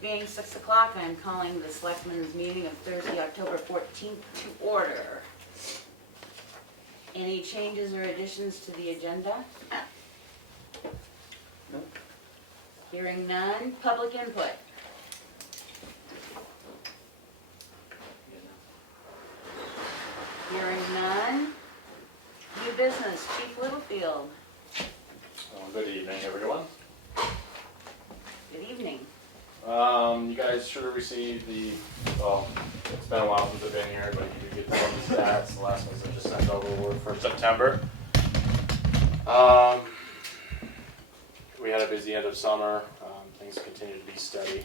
It being 6 o'clock, I'm calling the Selectmen's meeting of Thursday, October 14th to order. Any changes or additions to the agenda? No. Hearing none. Public input. Hearing none. New business. Chief Littlefield. Good evening, everyone. Good evening. You guys should have received well, it's been a while since I've been here, but you did get some of the stats. The last ones I just sent over were for September. We had a busy end of summer. Things continue to be steady.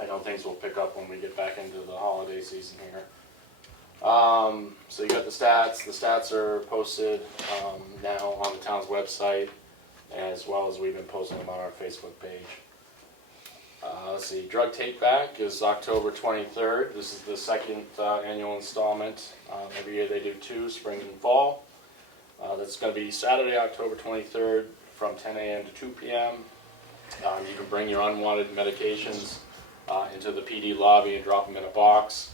I know things will pick up when we get back into the holiday season here. So you got the stats. The stats are posted now on the town's website, as well as we've been posting them on our Facebook page. Let's see, Drug Take Back is October 23rd. This is the second annual installment. Every year they do two, spring and fall. That's going to be Saturday, October 23rd from 10 a.m. to 2 p.m. You can bring your unwanted medications into the PD lobby and drop them in a box.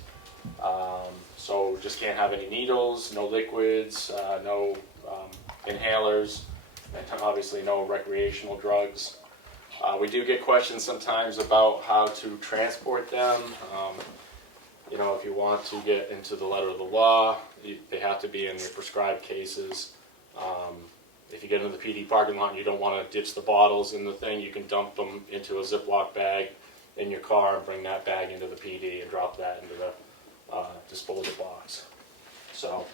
So just can't have any needles, no liquids, no inhalers, and obviously no recreational drugs. We do get questions sometimes about how to transport them. You know, if you want to get into the letter of the law, they have to be in your prescribed cases. If you get into the PD parking lot and you don't want to ditch the bottles in the thing, you can dump them into a Ziploc bag in your car and bring that bag into the PD and drop that into the disposal box. So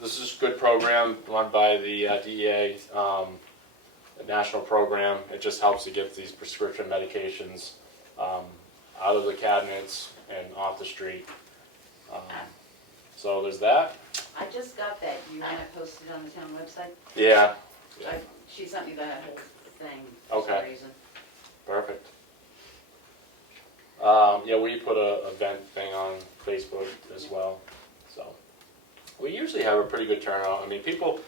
this is a good program run by the DEA. A national program. It just helps to get these prescription medications out of the cabinets and off the street. So there's that. I just got that. You want to post it on the town website? Yeah. She sent me that whole thing for Okay. some reason. Perfect. Yeah, we put a event thing on Facebook as well. So we usually have a pretty good turnout. I mean, people,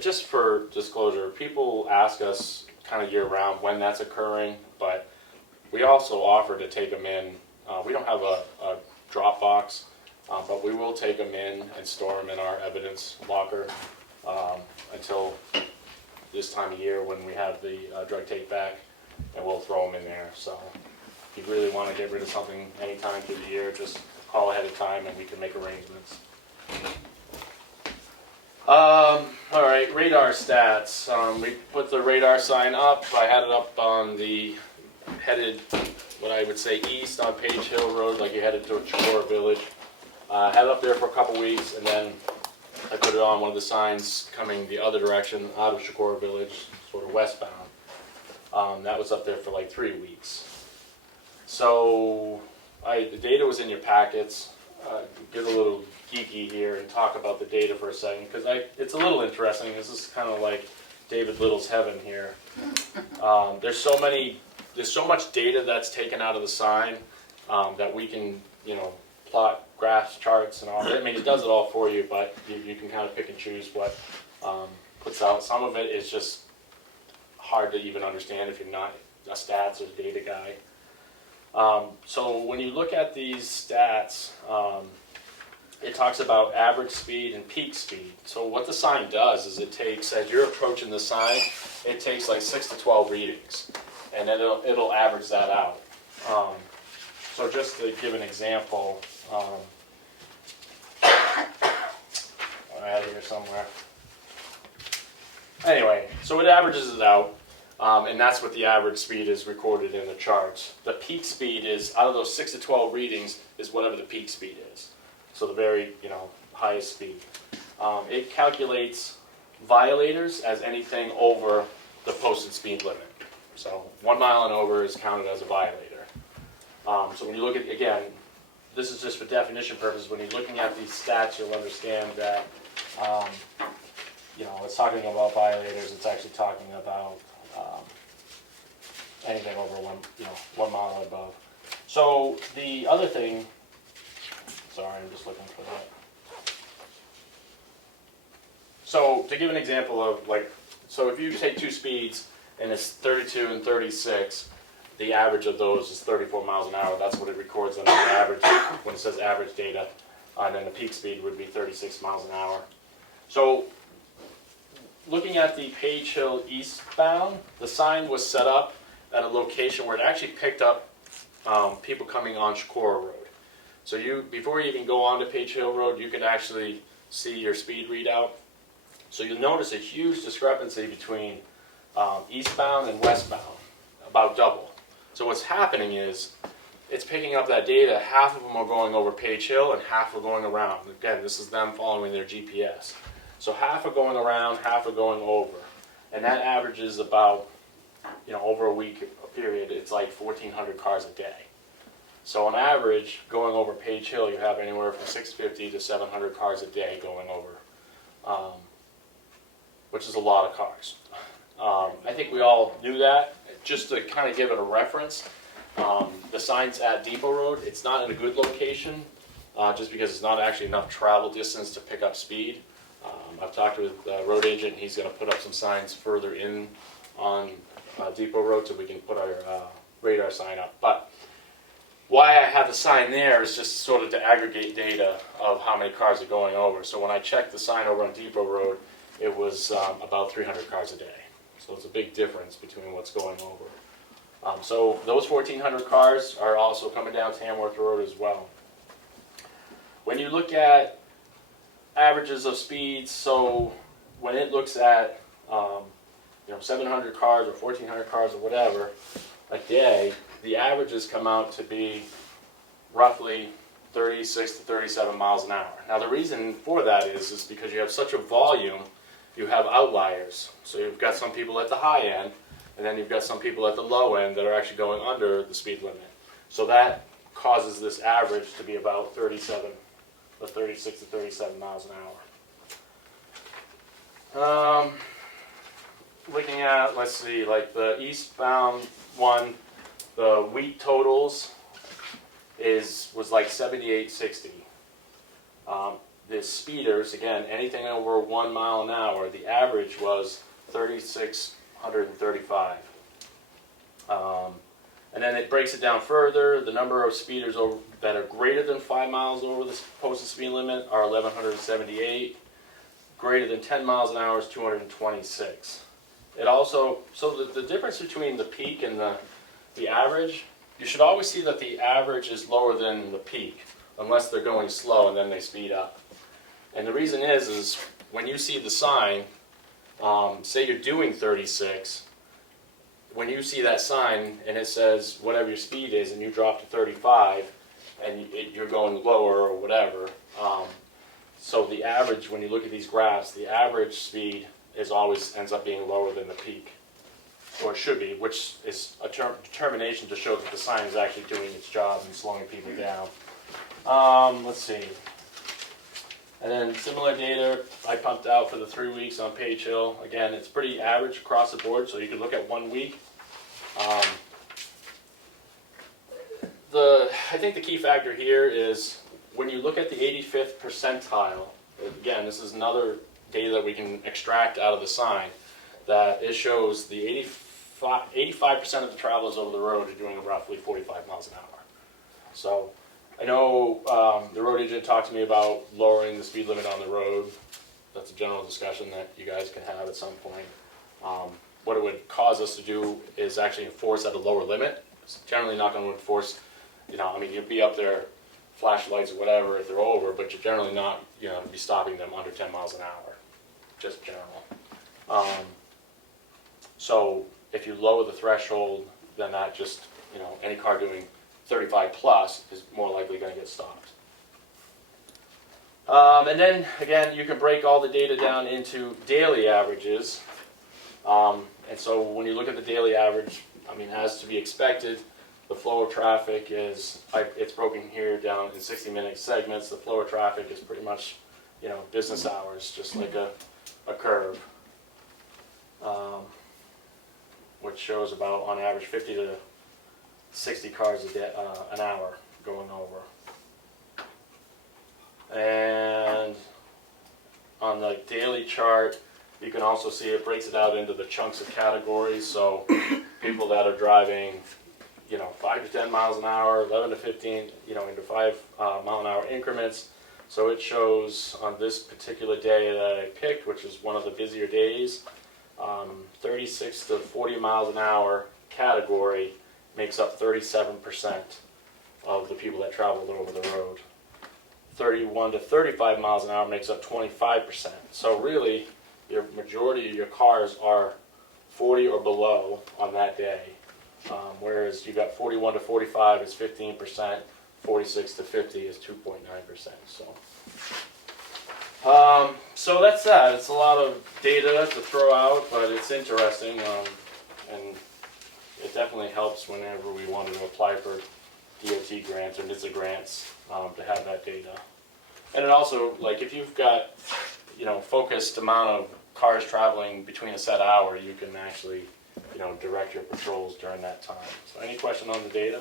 just for disclosure, people ask us kind of year round when that's occurring, but we also offer to take them in. We don't have a drop box, but we will take them in and store them in our evidence locker until this time of year when we have the drug take back, and we'll throw them in there. So if you really want to get rid of something anytime through the year, just call ahead of time and we can make arrangements. All right, radar stats. We put the radar sign up. I had it up on the headed, what I would say, east on Page Hill Road, like you headed to Chicora Village. Had it up there for a couple weeks, and then I put it on one of the signs coming the other direction out of Chicora Village, sort of westbound. That was up there for like 3 weeks. So the data was in your packets. Get a little geeky here and talk about the data for a second, because it's a little interesting. This is kind of like David Little's heaven here. There's so much data that's taken out of the sign that we can, plot graphs, charts, and all that. I mean, it does it all for you, but you can kind of pick and choose what puts out. Some of it is just hard to even understand if you're not a stats or data guy. So when you look at these stats, it talks about average speed and peak speed. So what the sign does is it takes, as you're approaching the sign, it takes like 6 to 12 readings, and then it'll average that out. So just to give an example, I had it here somewhere. Anyway, so it averages it out. And that's what the average speed is recorded in the charts. The peak speed is, out of those 6 to 12 readings, is whatever the peak speed is. So the very, highest speed. It calculates violators as anything over the posted speed limit. So 1 mile and over is counted as a violator. So when you look at, again, this is just for definition purposes. When you're looking at these stats, you'll understand that, it's talking about violators. It's actually talking about anything over 1 mile and above. So the other thing, sorry, I'm just looking for that. So to give an example of so if you take two speeds and it's 32 and 36, the average of those is 34 miles an hour. That's what it records on the average, when it says average data. And then the peak speed would be 36 miles an hour. So, looking at the Page Hill eastbound, the sign was set up at a location where it actually picked up people coming on Shakora Road. So before you even go onto Page Hill Road, you can actually see your speed readout. So you'll notice a huge discrepancy between eastbound and westbound, about double. So what's happening is, it's picking up that data. Half of them are going over Page Hill and half are going around. Again, this is them following their GPS. So half are going around, half are going over. And that averages about, over a week period, it's like 1,400 cars a day. So on average, going over Page Hill, you have anywhere from 650 to 700 cars a day going over, which is a lot of cars. I think we all knew that. Just to kind of give it a reference, the sign's at Depot Road. It's not in a good location, just because it's not actually enough travel distance to pick up speed. I've talked with the road agent. He's going to put up some signs further in on Depot Road so we can put our radar sign up. But why I have the sign there is just sort of to aggregate data of how many cars are going over. So when I checked the sign over on Depot Road, it was about 300 cars a day. So it's a big difference between what's going over. So those 1,400 cars are also coming down Tamworth Road as well. When you look at averages of speeds, so when it looks at 700 cars or 1,400 cars or whatever a day, the averages come out to be roughly 36 to 37 miles an hour. Now the reason for that is because you have such a volume, you have outliers. So you've got some people at the high end, and then you've got some people at the low end that are actually going under the speed limit. So that causes this average to be about 36 to 37 miles an hour. Looking at, let's see, like the eastbound one, the week totals was like 78.60. The speeders, again, anything over 1 mile an hour, the average was 3,635. And then it breaks it down further. The number of speeders that are greater than 5 miles over the posted speed limit are 1,178. Greater than 10 miles an hour is 226. It also, so the difference between the peak and the average, you should always see that the average is lower than the peak, unless they're going slow and then they speed up. And the reason is when you see the sign, say you're doing 36, when you see that sign and it says whatever your speed is and you drop to 35 and you're going lower or whatever, so the average, when you look at these graphs, the average speed always ends up being lower than the peak, or it should be, which is a determination to show that the sign is actually doing its job and slowing people down. Let's see. And then similar data I pumped out for the 3 weeks on Page Hill. Again, it's pretty average across the board, so you can look at 1 week. I think the key factor here is when you look at the 85th percentile, again, this is another data that we can extract out of the sign, that it shows the 85% of the travelers over the road are doing roughly 45 miles an hour. So I know the road agent talked to me about lowering the speed limit on the road. That's a general discussion that you guys can have at some point. What it would cause us to do is actually enforce at a lower limit. It's generally not going to enforce, you'd be up there, flashlights or whatever if they're over, but you're generally not, be stopping them under 10 miles an hour, just general. So if you lower the threshold, then that just, any car doing 35 plus is more likely going to get stopped. And then, again, you can break all the data down into daily averages. And so when you look at the daily average, as to be expected, the flow of traffic it's broken here down in 60-minute segments. The flow of traffic is pretty much, business hours, just like a curve, which shows about, on average, 50 to 60 cars an hour going over. And on the daily chart, you can also see it breaks it out into the chunks of categories. So people that are driving 5 to 10 miles an hour, 11 to 15, into 5 mile an hour increments. So it shows on this particular day that I picked, which is one of the busier days, 36 to 40 miles an hour category makes up 37% of the people that traveled over the road. 31 to 35 miles an hour makes up 25%. So really, your majority of your cars are 40 or below on that day. Whereas you got 41 to 45 is 15%, 46 to 50 is 2.9%. So that's that. It's a lot of data to throw out, but it's interesting, and it definitely helps whenever we wanted to apply for DOT grants or NHTSA grants to have that data. And it also, like, if you've got, focused amount of cars traveling between a set hour, you can actually, direct your patrols during that time. So any question on the data?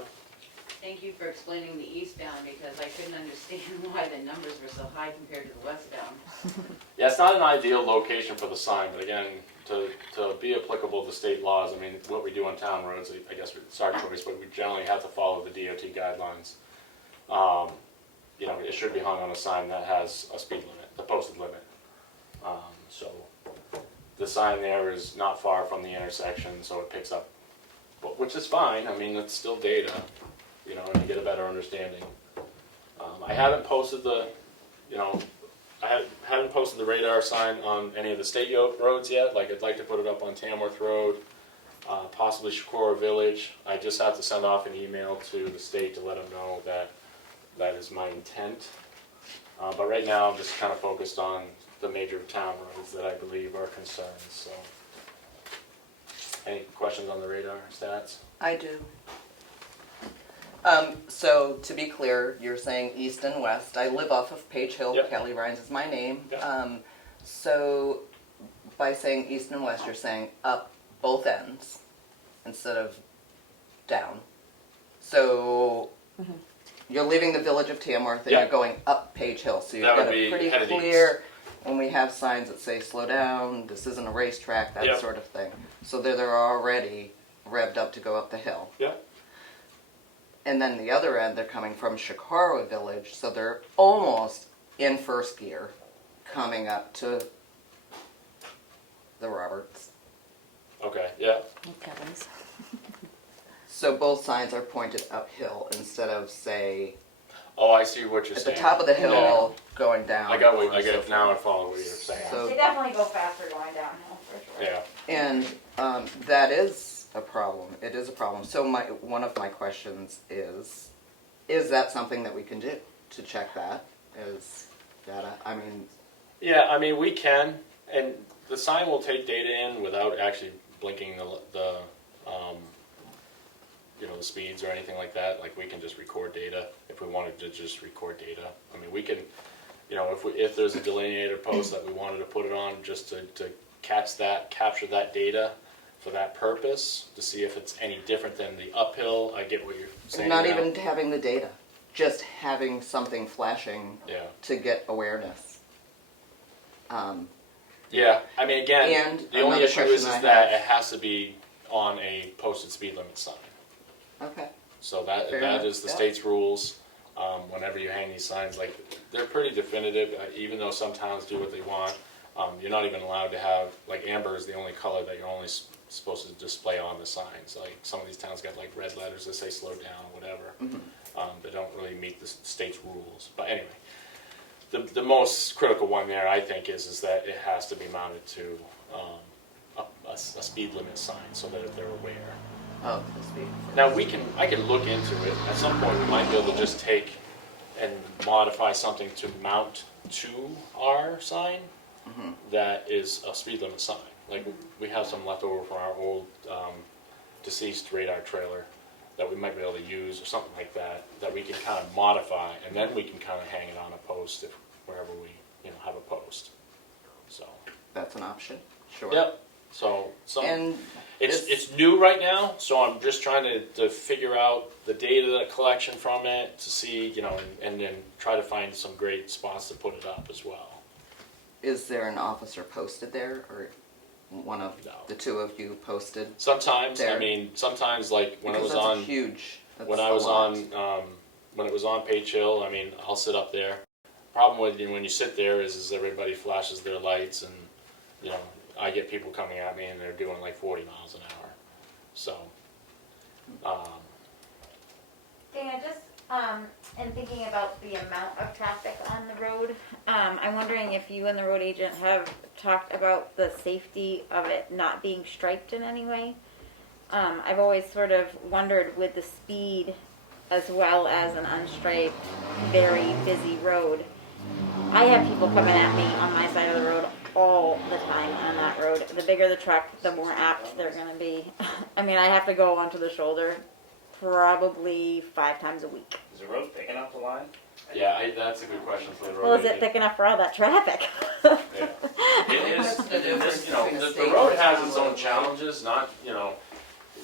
Thank you for explaining the eastbound, because I couldn't understand why the numbers were so high compared to the westbound. Yeah, it's not an ideal location for the sign, but again, to be applicable to state laws, I mean, what we do on town roads, I guess it's our choice, but we generally have to follow the DOT guidelines. It should be hung on a sign that has a speed limit, the posted limit. So the sign there is not far from the intersection, so it picks up, which is fine. I mean, it's still data, and you get a better understanding. I haven't posted haven't posted the radar sign on any of the state roads yet. Like, I'd like to put it up on Tamworth Road, possibly Shakora Village. I just have to send off an email to the state to let them know that that is my intent. But right now, I'm just kind of focused on the major town roads that I believe are concerns. So, any questions on the radar stats? I do. So to be clear, you're saying east and west. I live off of Page Hill. Yep. Kelly Rhines is my name. Yep. So by saying east and west, you're saying up both ends instead of down. So you're leaving the village of Tamworth and Yep. you're going up Page Hill. So you've That got would a be pretty headed clear, when we have signs that say slow down, this isn't a racetrack, that Yep. sort of thing. So they're already revved up to go up the hill. Yep. And then the other end, they're coming from Shakara Village, so they're almost in first gear, coming up to the Roberts. Okay. Yeah. Kevin's. So both signs are pointed uphill instead of, say, Oh, I see what you're at the saying. top of the hill going down. I got what or I so get now. I forth. follow what you're saying. So- They definitely go faster going downhill, for sure. Yeah. And that is a problem. It is a problem. So one of my questions is that something that we can do to check that? Is data? I mean, Yeah, I mean, we can, and the sign will take data in without actually blinking the speeds or anything like that. Like, we can just record data if we wanted to just record data. I mean, we can, if there's a delineator post that we wanted to put it on just to capture that data for that purpose, to see if it's any different than the uphill. I get what you're saying. not now. even having the data, just having something flashing Yeah. to get awareness. Yeah, I mean, again, And the only another issue is question I that have- it has to be on a posted speed limit sign. Okay. So that Fair that enough, is the yeah. state's rules. Whenever you hang these signs, like, they're pretty definitive. Even though some towns do what they want, you're not even allowed to have, like, amber is the only color that you're only supposed to display on the signs. Like, some of these towns got like red letters that say slow down or whatever. They don't really meet the state's rules. But anyway, the most critical one there, I think, is that it has to be mounted to a speed limit sign so that they're aware. Oh, the speed. Now I can look into it. At some point, we might be able to just take and modify something to mount to our sign that is a speed limit sign. Like, we have some left over from our old deceased radar trailer that we might be able to use, or something like that, that we can kind of modify, and then we can kind of hang it on a post wherever we have a post. So. That's an option. Sure. Yep. So And it's new right now, so I'm just trying to figure out the data collection from it to see, and then try to find some great spots to put it up as well. is there an officer posted there, or one of No. the two of you posted? Sometimes, I There. mean, sometimes like when it Because was that's on, huge. That's when I a was lot. on, when it was on Page Hill, I mean, I'll sit up there. Problem with you when you sit there is everybody flashes their lights, and you know, I get people coming at me and they're doing like 40 miles an hour. So, Dana, just in thinking about the amount of traffic on the road, I'm wondering if you and the road agent have talked about the safety of it not being striped in any way. I've always sort of wondered with the speed as well as an unstriped, very busy road. I have people coming at me on my side of the road all the time on that road. The bigger the truck, the more apt they're going to be. I mean, I have to go onto the shoulder probably 5 times a week. Is the road thick enough to line? yeah, that's a good question for the road Well, is it agent. thick enough for all that traffic? Yeah. It is, What's the difference you know, between a the state road and has town its own road? challenges, not, you know,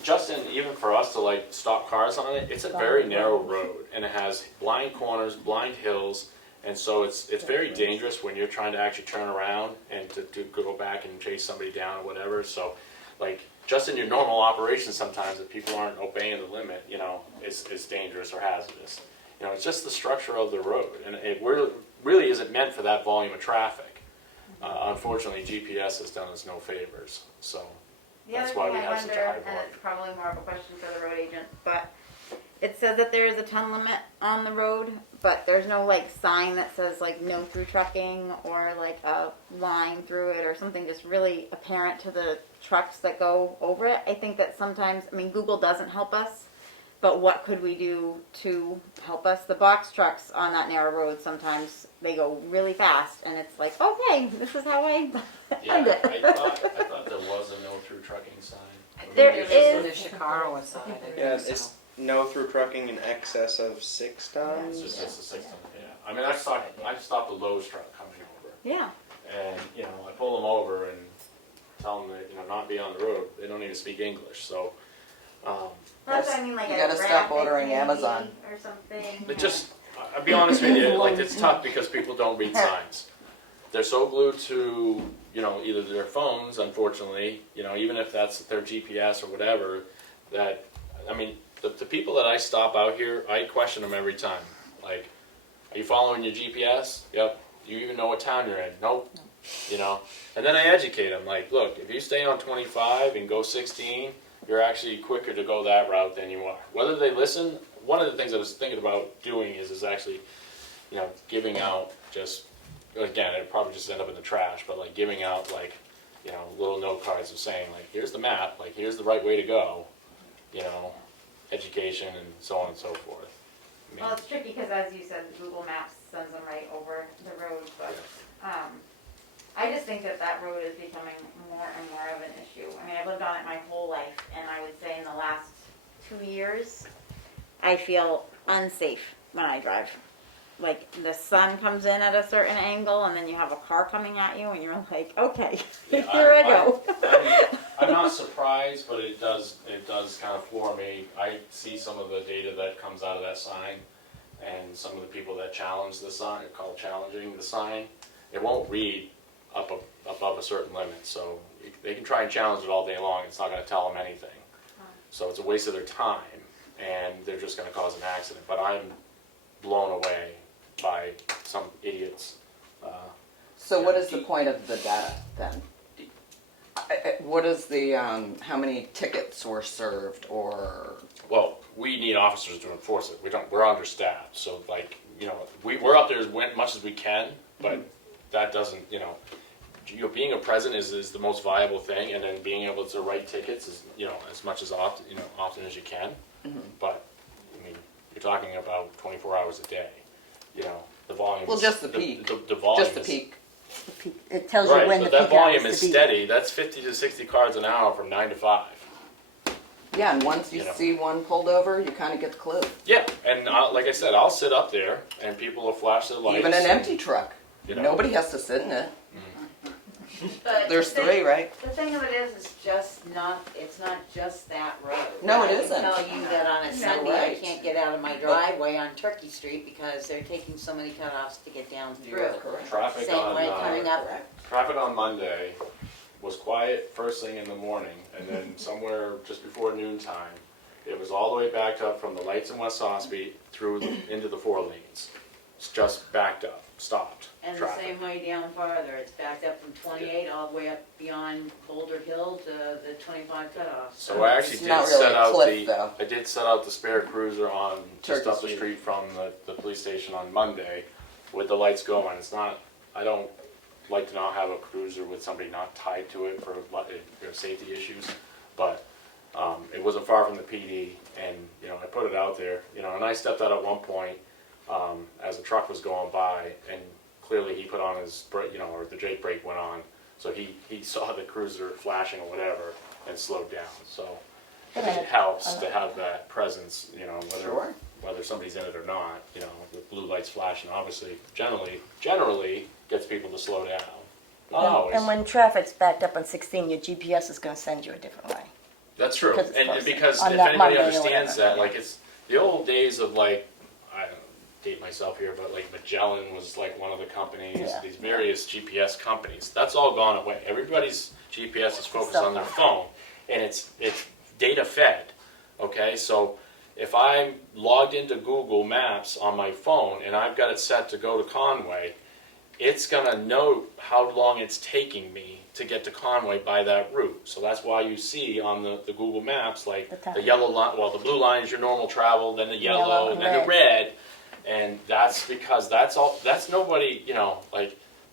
Justin, even for us to like stop cars on it, it's a very narrow road, and it has blind corners, blind hills, and so it's very dangerous when you're trying to actually turn around and to go back and chase somebody down or whatever. So, like, just in your normal operation, sometimes if people aren't obeying the limit, you know, it's dangerous or hazardous. You know, it's just the structure of the road, and it really isn't meant for that volume of traffic. Unfortunately, GPS has done us no favors, so. The That's other why thing we I have such a wonder, high and volume. it's probably more of a question for the road agent, but it says that there is a ton limit on the road, but there's no like sign that says like no through trucking or like a line through it or something just really apparent to the trucks that go over it. I think that sometimes, I mean, Google doesn't help us, but what could we do to help us? The box trucks on that narrow road, sometimes they go really fast and it's like, okay, this is how I Yeah, end it. I thought there was a no through trucking sign. There There's is- the Chicago side, I think Yeah, so. it's no through trucking in excess of 6 It's tons. just it's a system, yeah. I mean, I've stopped a Lowe's truck coming over, Yeah. and, you know, I pull them over and tell them that, you know, not be on the road. They don't even speak English, so, That's what I mean, like You a gotta stop graphic ordering maybe Amazon. or something. it just, I'll be honest with you, like, it's tough because people don't read signs. They're so glued to, you know, either their phones, unfortunately, you know, even if that's their GPS or whatever, that, I mean, the people that I stop out here, I question them every time. Like, are you following your GPS? Yep. Do you even know what town you're in? Nope. You know, and then I educate them. Like, look, if you stay on 25 and go 16, you're actually quicker to go that route than you are. Whether they listen, one of the things I was thinking about doing is actually, you know, giving out just, again, it'd probably just end up in the trash, but like giving out like, you know, little note cards of saying like, here's the map, like here's the right way to go, you know, education and so on and so forth. I mean, Well, it's tricky because as you said, Google Maps sends them right over the road, but I just think that that road is becoming more and more of an issue. I mean, I've lived on it my whole life, and I would say in the last 2 years, I feel unsafe when I drive. Like, the sun comes in at a certain angle, and then you have a car coming at you, and you're like, okay, Yeah, here I go. I'm not surprised, but it does kind of floor me. I see some of the data that comes out of that sign, and some of the people that challenge the sign, called challenging the sign, it won't read above a certain limit. So they can try and challenge it all day long. It's not going to tell them anything. So it's a waste of their time, and they're just going to cause an accident. But I'm blown away by some idiots. So what is the point of the data then? What is the, how many tickets were served or? Well, we need officers to enforce it. We're understaffed, so like, you know, we're up there as much as we can, but that doesn't, you know, being a president is the most viable thing, and then being able to write tickets is, you know, as much as often, you know, often as you can. But I mean, you're talking about 24 hours a day. You know, the volume. Well, just the peak. The volume. Just the is- peak. It tells you Right, when the but that peak hours volume is to be. steady. That's 50 to 60 cars an hour from 9 to 5. Yeah, and once you You know. see one pulled over, you kind of get the clue. Yeah, and like I said, I'll sit up there and people will flash their lights. Even an empty truck. You know. Nobody has to sit in it. But There's the 3, thing- right? The thing of it is just not, it's not just that road. No, it I isn't. can tell you that on a Sunday, I right. can't get out of my driveway on Turkey Street because they're taking so many cutoffs to get down through. Correct. Traffic Same way coming on up. traffic on Monday was quiet first thing in the morning, and then somewhere just before noontime, it was all the way backed up from the lights in West Ospey through into the 4 lanes. It's just backed up, stopped And the traffic. same way down farther, it's backed up from 28 all the way up beyond Boulder Hill to the 25 cutoff. So I actually It's did not really set a out cliff, the, though. I did set out the spare cruiser on just Turkey up the Street. street from the police station on Monday with the lights going. It's not, I don't like to not have a cruiser with somebody not tied to it for safety issues, but it wasn't far from the PD, and I put it out there, and I stepped out at one point as a truck was going by, and clearly he put on his brake, or the Jake brake went on, so he saw the cruiser flashing or whatever and slowed down. So I think it helps to have that presence, Sure. whether somebody's in it or not, with blue lights flashing, obviously, generally gets people to slow down. Not always. And when traffic's backed up on 16, your GPS is going to send you a different way. That's true, Because it's and posted because on if that anybody Monday or understands whatever, that, like it's the old days of I don't date myself here, but like Magellan was like one of the companies, Yeah. these various GPS companies. That's all gone away. Everybody's GPS is focused Cell on their phone. phone, and it's data fed. Okay, so if I'm logged into Google Maps on my phone and I've got it set to go to Conway, it's gonna know how long it's taking me to get to Conway by that route. So that's why you see on the Google Maps, like The time. the yellow line, well, the blue line is your normal travel, then the yellow, Yellow, and then the red. And that's because that's nobody,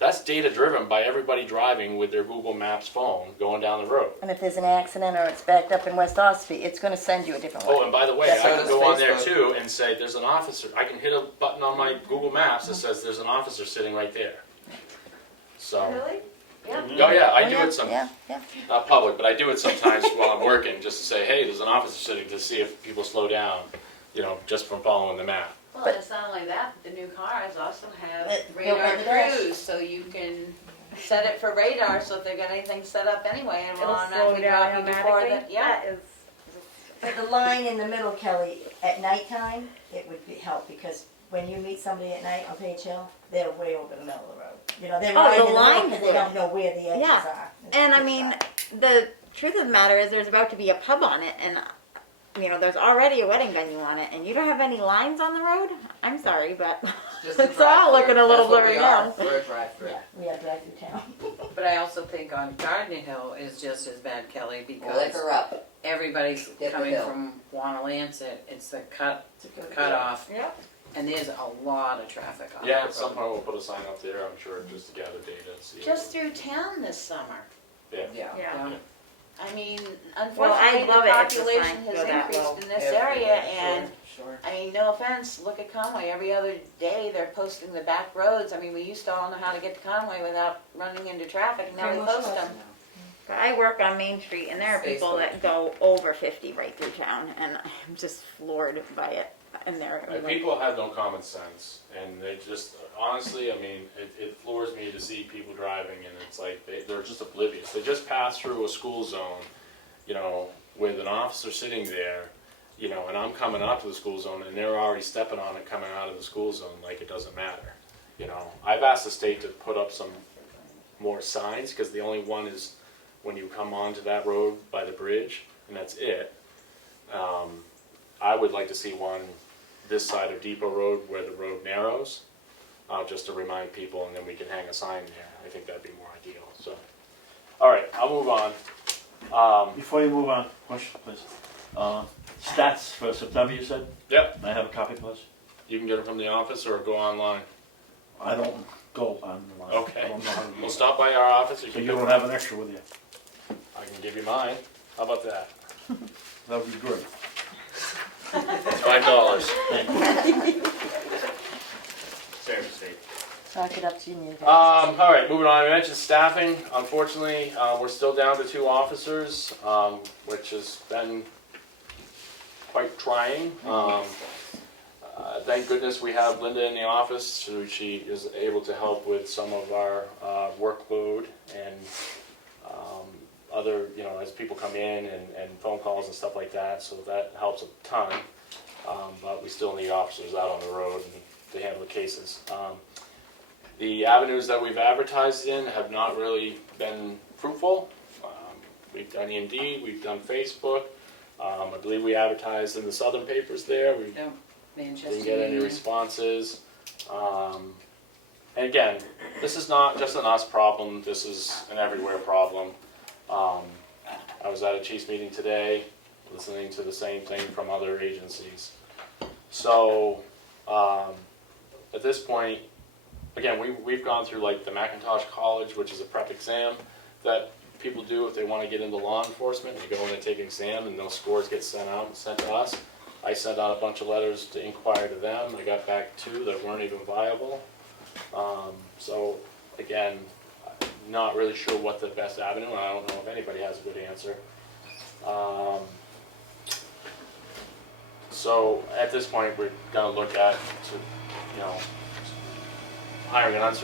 that's data driven by everybody driving with their Google Maps phone going down the road. And if there's an accident or it's backed up in West Ospey, it's going to send you a different way. Oh, and by the way, Yeah, so I can does go on there Facebook. too and say there's an officer. I can hit a button on my Google Maps that says there's an officer sitting right there. So. Really? Yeah. Oh yeah, I Oh, do yeah, it some, Yeah, yeah. not public, but I do it sometimes while I'm working, just to say, hey, there's an officer sitting, to see if people slow down, just from following the map. Well, it's not only that, but the new cars also have It- radar they'll have the dash. cruise, so you can set it for radar, so if they've got anything set up anyway, it will It'll slow automatically down drop you before automatically. the, yeah. That is. But the line in the middle, Kelly, at nighttime, it would help because when you meet somebody at night on Page Hill, they're way over the middle of the road. They're Oh, right the in the middle lines because they don't would. know where the edges Yeah. are. It's And I pitch mean, dark. the truth of the matter is there's about to be a pub on it, and there's already a wedding venue on it, and you don't have any lines on the road? I'm sorry, but Just a it's all drive-through. looking a little That's what blurry we are. now. We're a drive-through. Yeah, we have drive through town. But I also think on Garden Hill is just as bad, Kelly, because Liquor up. everybody's Get the coming hill. from Wanalancet. It's the cut It's a good off, Yep. and there's a lot of traffic on Yeah, that at some road. point we'll put a sign up there, I'm sure, just to gather data and see. Just through town this summer. Yeah. Yeah. I mean, Well, I'd unfortunately, the love it if the population signs has go that increased low. in this Everywhere. area, and Sure. I mean, no offense, look at Conway, every other day they're posting the back roads. I mean, we used to all know how to get to Conway without running into traffic, and now they post them. I work on Main Street, and there are people that go over 50 right through town, and I'm just floored by it. And they're And people have no common sense, and they just, honestly, I mean, it floors me to see people driving, and it's like, they're just oblivious. They just pass through a school zone, with an officer sitting there, and I'm coming out to the school zone, and they're already stepping on it coming out of the school zone like it doesn't matter. I've asked the state to put up some more signs, because the only one is when you come onto that road by the bridge, and that's it. I would like to see one this side of Depot Road where the road narrows, just to remind people, and then we can hang a sign there. I think that'd be more ideal. So, all right, I'll move on. Before you move on, question please. Stats for September, you said? Yep, May I have a copy, please? you can get it from the office or go online. I don't go online. I Okay. don't know how to do We'll that. stop by our office. You So can you get don't one. have an extra with you? I can give you mine. How about that? That would be great. It's $5. Thank you. Fair to state. Talk it up to you. All right, moving on. I mentioned staffing. Unfortunately, we're still down to 2 officers, which has been quite trying. Thank goodness we have Linda in the office, so she is able to help with some of our workload and other, as people come in and phone calls and stuff like that, so that helps a ton. But we still need officers out on the road and to handle the cases. The avenues that we've advertised in have not really been fruitful. We've done Indeed, we've done Facebook. I believe we advertised in the southern papers there. We No, Manchester. didn't get any responses. And again, this is not just an us problem, this is an everywhere problem. I was at a Chiefs meeting today, listening to the same thing from other agencies. So, at this point, again, we've gone through like the Macintosh College, which is a prep exam that people do if they want to get into law enforcement. They go in and take an exam, and those scores get sent out and sent to us. I sent out a bunch of letters to inquire to them. I got back 2 that weren't even viable. So again, I'm not really sure what the best avenue, and I don't know if anybody has a good answer. So at this point, we're going to look at, hiring an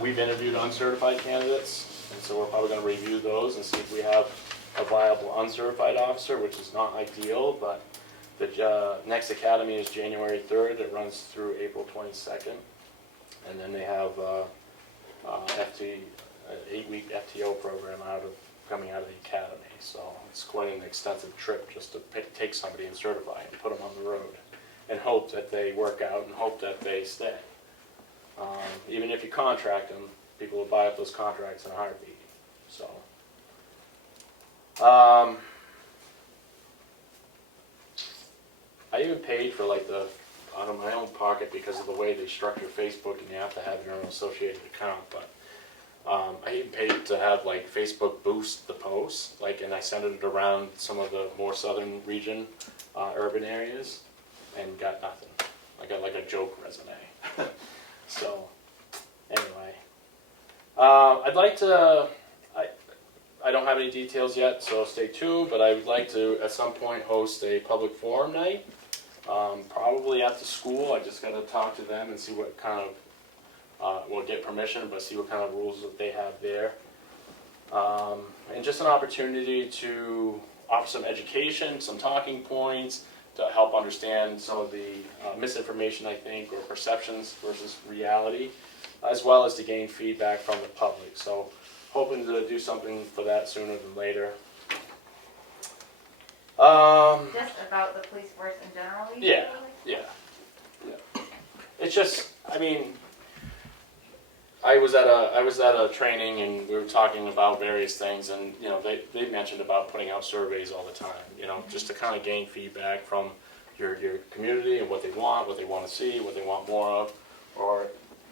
we've interviewed uncertified candidates, and so we're probably going to review those and see if we have a viable uncertified officer, which is not ideal, but the next academy is January 3rd. It runs through April 22nd, and then they have an 8-week FTO program coming out of the academy. So it's quite an extensive trip just to take somebody and certify and put them on the road, and hope that they work out and hope that they stay. Even if you contract them, people will buy up those contracts in a heartbeat. So, I even paid for like out of my own pocket because of the way they structure Facebook, and you have to have your own associated account. But I even paid to have like Facebook boost the posts, and I sent it around some of the more southern region, urban areas, and got nothing. I got like a joke resume. So, anyway, I'd like to, I don't have any details yet, so stay tuned, but I would like to, at some point, host a public forum night, probably at the school. I just got to talk to them and see what kind of, we'll get permission, but see what kind of rules that they have there. And just an opportunity to offer some education, some talking points, to help understand some of the misinformation, I think, or perceptions versus reality, as well as to gain feedback from the public. So hoping to do something for that sooner than later. Just about the police force in general? Yeah. It's just, I mean, I was at a training, and we were talking about various things, and they mentioned about putting out surveys all the time, just to kind of gain feedback from your community and what they want to see, what they want more of, or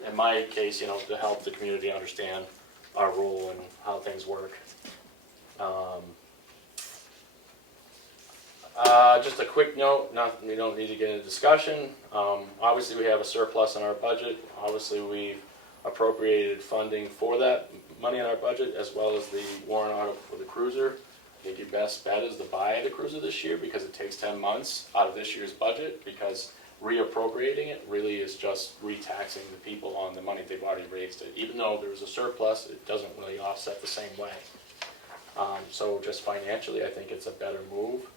in my case, to help the community understand our role and how things work. Just a quick note, we don't need to get into discussion. Obviously, we have a surplus in our budget. Obviously, we've appropriated funding for that money in our budget, as well as the warrant article for the cruiser. I think your best bet is to buy the cruiser this year, because it takes 10 months out of this year's budget, because reappropriating it really is just retaxing the people on the money they've already raised it. Even though there's a surplus, it doesn't really offset the same way. So just financially, I think it's a better move,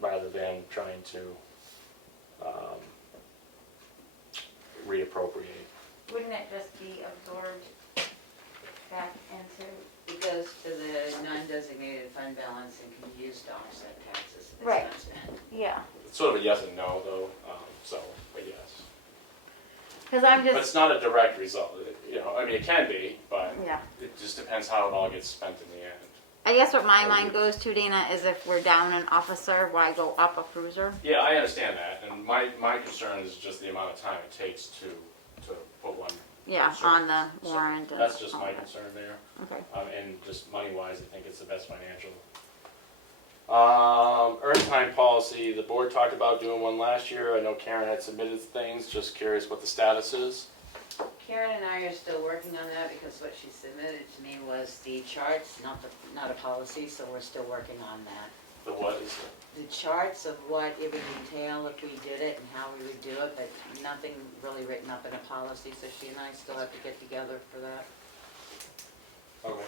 rather than trying to reappropriate. Wouldn't it just be absorbed back into? It goes to the non-designated fund balance and can be used to offset taxes if it's Right. not spent. Yeah. It's sort of a yes and no, though, but yes. Because I'm But just, it's not a direct result, I mean, it can be, but yeah. it just depends how it all gets spent in the end. I guess what my mind goes to, Dana, is if we're down an officer, why go up a cruiser? Yeah, I understand that, and my concern is just the amount of time it takes to put one. Yeah, Sure. on the So warrant. and that's just all my that. concern there, Okay. and just money-wise, I think it's the best financial. Earn time policy, the board talked about doing one last year. I know Karen had submitted things, just curious what the status is. Karen and I are still working on that, because what she submitted to me was the charts, not a policy, so we're still working on that. The what is it? The charts of what it would entail if we did it and how we would do it, but nothing really written up in a policy, so she and I still have to get together for that. Okay.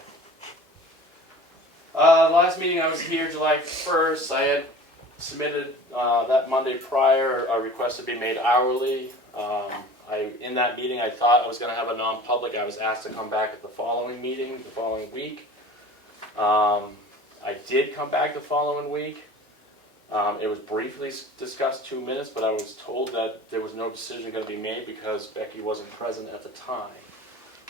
The last meeting I was here, July 1st, I had submitted that Monday prior a request to be made hourly. In that meeting, I thought I was going to have a non-public. I was asked to come back at the following meeting, the following week. I did come back the following week. It was briefly discussed 2 minutes, but I was told that there was no decision going to be made because Becky wasn't present at the time.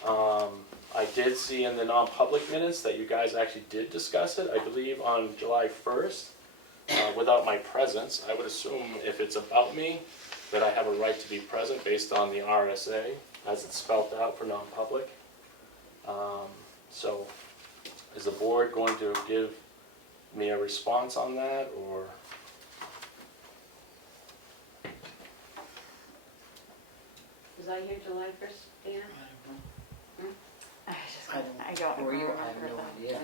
I did see in the non-public minutes that you guys actually did discuss it, I believe on July 1st, without my presence. I would assume if it's about me, that I have a right to be present based on the RSA, as it's spelled out for non-public. So, is the board going to give me a response on that, or? Was I here July 1st, Dan? I don't Were you? remember I have no that. idea.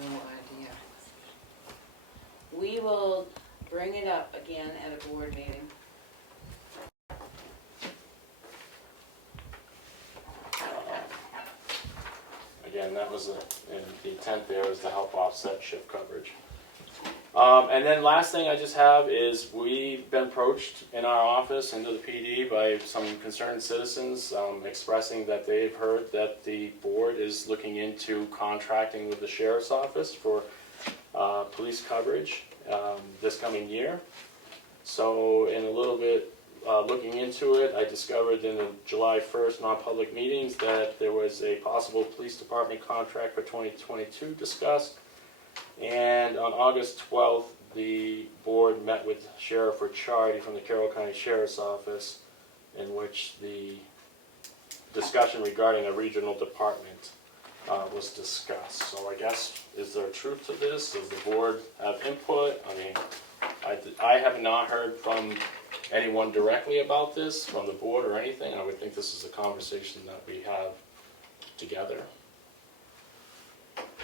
No idea. We will bring it up again at a board meeting. Again, that was and the intent there was to help offset shift coverage. And then last thing I just have is we've been approached in our office into the PD by some concerned citizens expressing that they've heard that the board is looking into contracting with the sheriff's office for police coverage this coming year. So in a little bit looking into it, I discovered in the July 1st non-public meetings that there was a possible police department contract for 2022 discussed. And on August 12th, the board met with Sheriff Ricciardi from the Carroll County Sheriff's Office, in which the discussion regarding a regional department was discussed. So I guess, is there truth to this? Does the board have input? I mean, I have not heard from anyone directly about this, from the board or anything. I would think this is a conversation that we have together.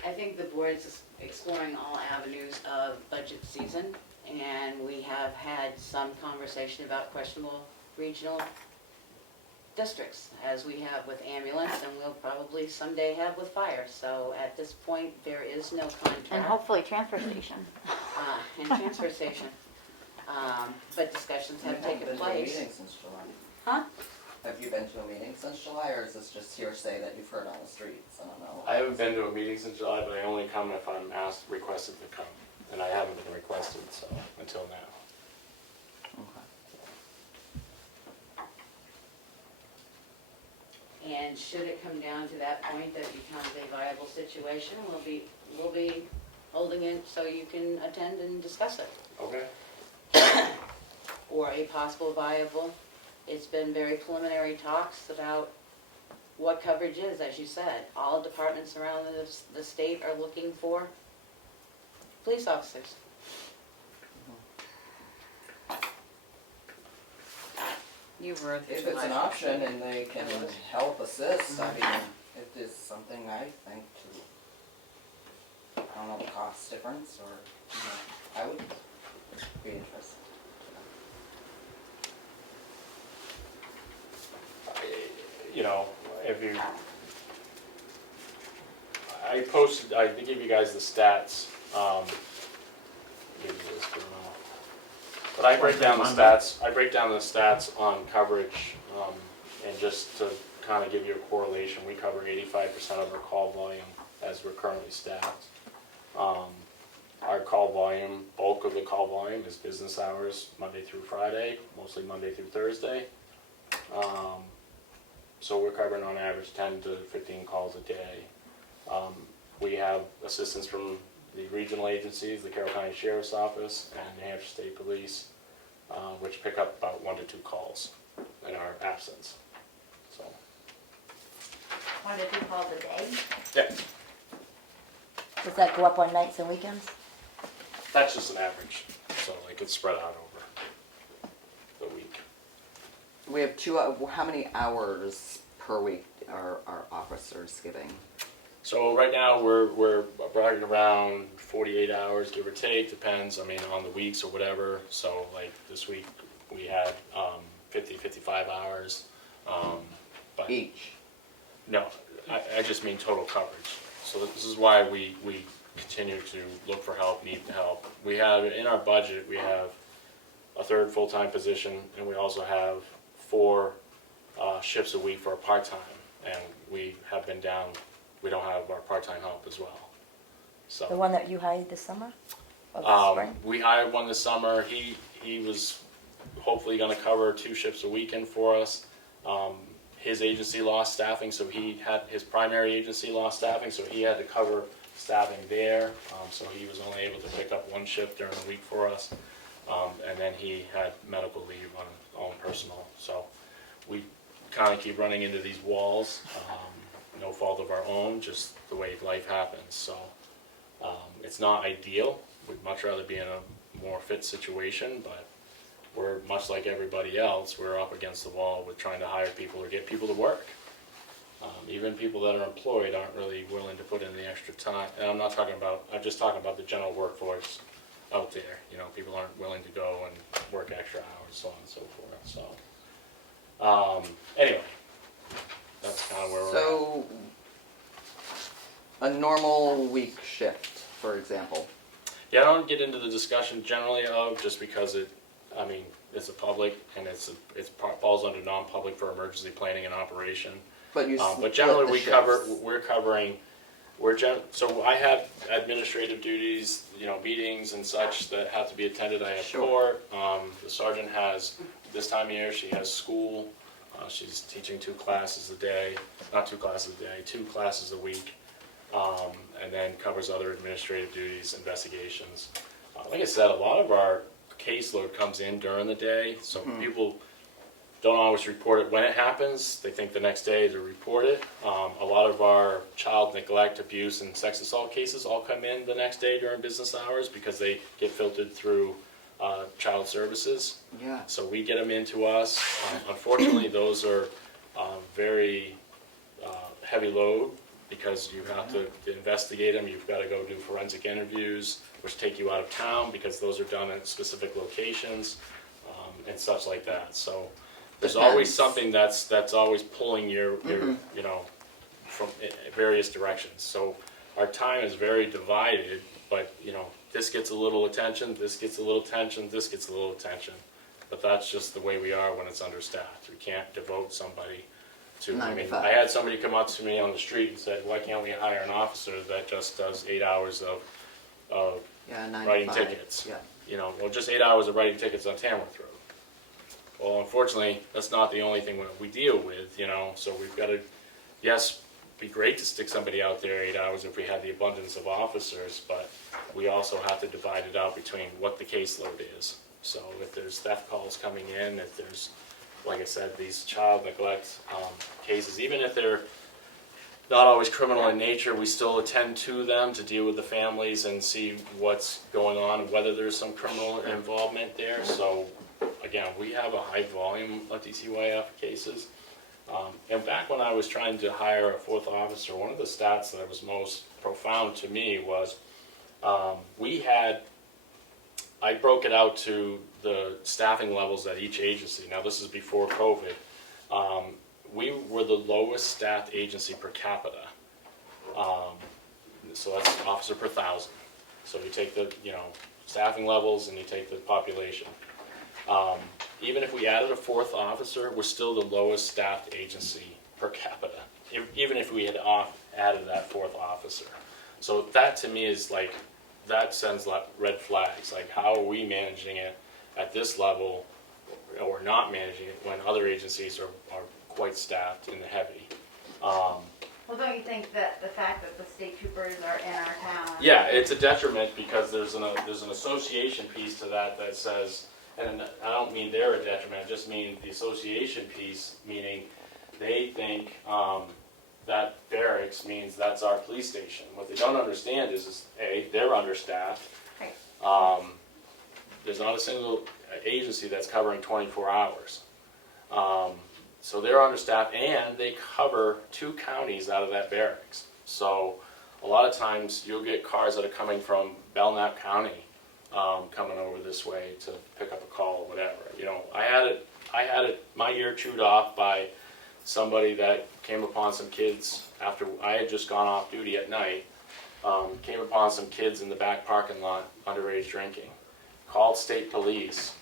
I think the board's exploring all avenues of budget season, and we have had some conversation about questionable regional districts, as we have with ambulance, and we'll probably someday have with fire. So at this point, there is no contract. And hopefully transfer station. And transfer station. But discussions have taken Been to a place. meeting since July. Huh? Have you been to a meeting since July, or is this just hearsay that you've heard on the streets? I don't know. I haven't been to a meeting since July, but I only come if I'm asked, requested to come. And I haven't been requested, so, until now. Okay. And should it come down to that point that it becomes a viable situation, we'll be holding it so you can attend and discuss it. Okay. Or a possible viable. It's been very preliminary talks about what coverage is, as you said. All departments around the state are looking for police officers. You were at the If it's an July option 1st and they can I was. help assist, I mean, it is something I think to, I don't know, the cost difference, or, you know, I would be interested. You know, if you, I posted, I did give you guys the stats, maybe this, but I break down the stats on coverage, and just to kind of give you a correlation, we cover 85% of our call volume as we're currently staffed. Our call volume, bulk of the call volume is business hours, Monday through Friday, mostly Monday through Thursday. So we're covering on average 10 to 15 calls a day. We have assistance from the regional agencies, the Carroll County Sheriff's Office and New Hampshire State Police, which pick up about 1 to 2 calls in our absence. So, 1 to 2 calls a day. yeah, Does that go up on nights and weekends? that's just an average. So like it's spread out over the week. We have how many hours per week are our officers giving? So right now we're right around 48 hours, give or take, depends, I mean, on the weeks or whatever. So like this week we had 50, 55 hours. But Each? no, I just mean total coverage. So this is why we continue to look for help, need help. We have, in our budget, we have a third full-time position, and we also have 4 shifts a week for a part-time. And we have been down we don't have our part-time help as well. So. The one that you hired this summer? Or spring? We hired one this summer. He was hopefully going to cover 2 shifts a weekend for us. His agency lost staffing, so his primary agency lost staffing, so he had to cover staffing there. So he was only able to pick up 1 shift during the week for us. And then he had medical leave on his own personal. So we kind of keep running into these walls. No fault of our own, just the way life happens. So it's not ideal. We'd much rather be in a more fit situation, but we're much like everybody else. We're up against the wall with trying to hire people or get people to work. Even people that are employed aren't really willing to put in the extra time. And I'm just talking about the general workforce out there. You know, people aren't willing to go and work extra hours, so on and so forth. So, anyway, that's kind of where we're at. So, a normal week shift, for example. Yeah, I don't get into the discussion generally of just because it's a public and it falls under non-public for emergency planning and operation. But you But split generally the we shifts. so I have administrative duties, meetings and such that have to be attended. I have Sure. court. The sergeant has, this time of year, she has school. She's teaching 2 classes a day, not 2 classes a day, 2 classes a week. And then covers other administrative duties, investigations. Like I said, a lot of our caseload comes in during the day, so people don't always report it when it happens. They think the next day to report it. A lot of our child neglect, abuse, and sex assault cases all come in the next day during business hours because they get filtered through child services. Yeah. So we get them into us. Unfortunately, those are very heavy load because you have to investigate them. You've got to go do forensic interviews, which take you out of town because those are done at specific locations and such like that. So there's always something that's always pulling your from various directions. So our time is very divided, but this gets a little attention, this gets a little attention, this gets a little attention. But that's just the way we are when it's understaffed. We can't devote somebody to. 9 to 5. I had somebody come up to me on the street and said, "Why can't we hire an officer that just does 8 hours of Yeah, 9 writing to 5. tickets?" Yeah. Well, just 8 hours of writing tickets on Tamworth Road. Well, unfortunately, that's not the only thing we deal with, so we've got to, yes, be great to stick somebody out there 8 hours if we had the abundance of officers, but we also have to divide it out between what the caseload is. So if there's theft calls coming in, if there's, like I said, these child neglect cases, even if they're not always criminal in nature, we still attend to them to deal with the families and see what's going on and whether there's some criminal involvement there. So again, we have a high volume of DCYF cases. And back when I was trying to hire a 4th officer, one of the stats that was most profound to me was I broke it out to the staffing levels at each agency. Now this is before COVID. We were the lowest staffed agency per capita. So that's officer per 1,000. So you take the staffing levels and you take the population. Even if we added a 4th officer, we're still the lowest staffed agency per capita, even if we had added that 4th officer. So that to me is like, that sends red flags. Like, how are we managing it at this level or not managing it when other agencies are quite staffed and heavy? Well, don't you think that the fact that the state troopers are in our town? Yeah, it's a detriment because there's an association piece to that says, and I don't mean they're a detriment, I just mean the association piece, meaning they think that barracks means that's our police station. What they don't understand is A, they're understaffed. Right. There's not a single agency that's covering 24 hours. So they're understaffed and they cover 2 counties out of that barracks. So a lot of times you'll get cars that are coming from Belknap County coming over this way to pick up a call or whatever. I had it my ear chewed off by somebody that came upon some kids after I had just gone off duty at night, came upon some kids in the back parking lot, underage drinking, called state police,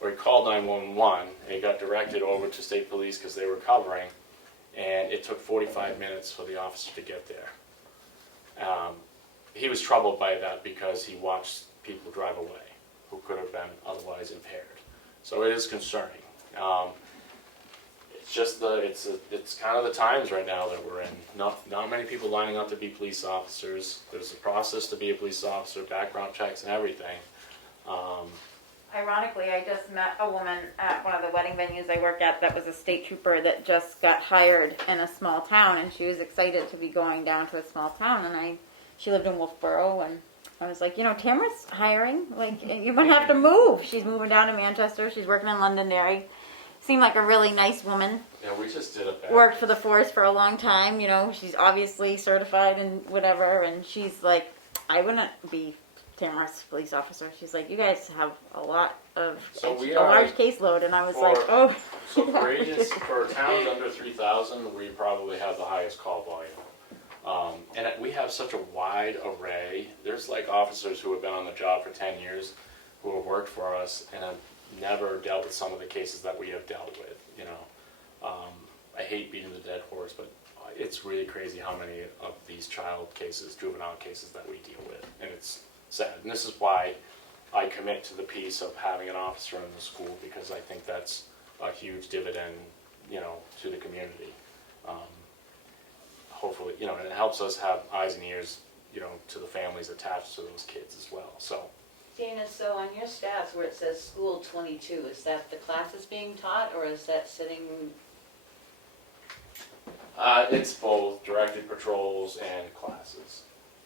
or he called 911, and he got directed over to state police because they were covering, and it took 45 minutes for the officer to get there. He was troubled by that because he watched people drive away who could have been otherwise impaired. So it is concerning. It's just it's kind of the times right now that we're in. Not many people lining up to be police officers. There's a process to be a police officer, background checks and everything. Ironically, I just met a woman at one of the wedding venues I work at that was a state trooper that just got hired in a small town, and she was excited to be going down to a small town. And she lived in Wolfboro, and I was like, Tamworth's hiring. Like, you might have to move. She's moving down to Manchester. She's working in Londonderry. Seemed like a really nice woman. Yeah, we just did a Worked for the force for a long time. She's obviously certified and whatever. And she's like, I wouldn't be Tamworth's police officer. She's like, you guys have a lot of a large caseload, and I was like, oh. So for towns under 3,000, we probably have the highest call volume, and we have such a wide array. There's like officers who have been on the job for 10 years, who have worked for us and have never dealt with some of the cases that we have dealt with. I hate beating the dead horse, but it's really crazy how many of these child cases, juvenile cases that we deal with, and it's sad. And this is why I commit to the piece of having an officer in the school, because I think that's a huge dividend, to the community. Hopefully, and it helps us have eyes and ears, to the families attached to those kids as well. So, Dana, so on your stats where it says school 22, is that the classes being taught, or is that sitting? it's both directed patrols and classes.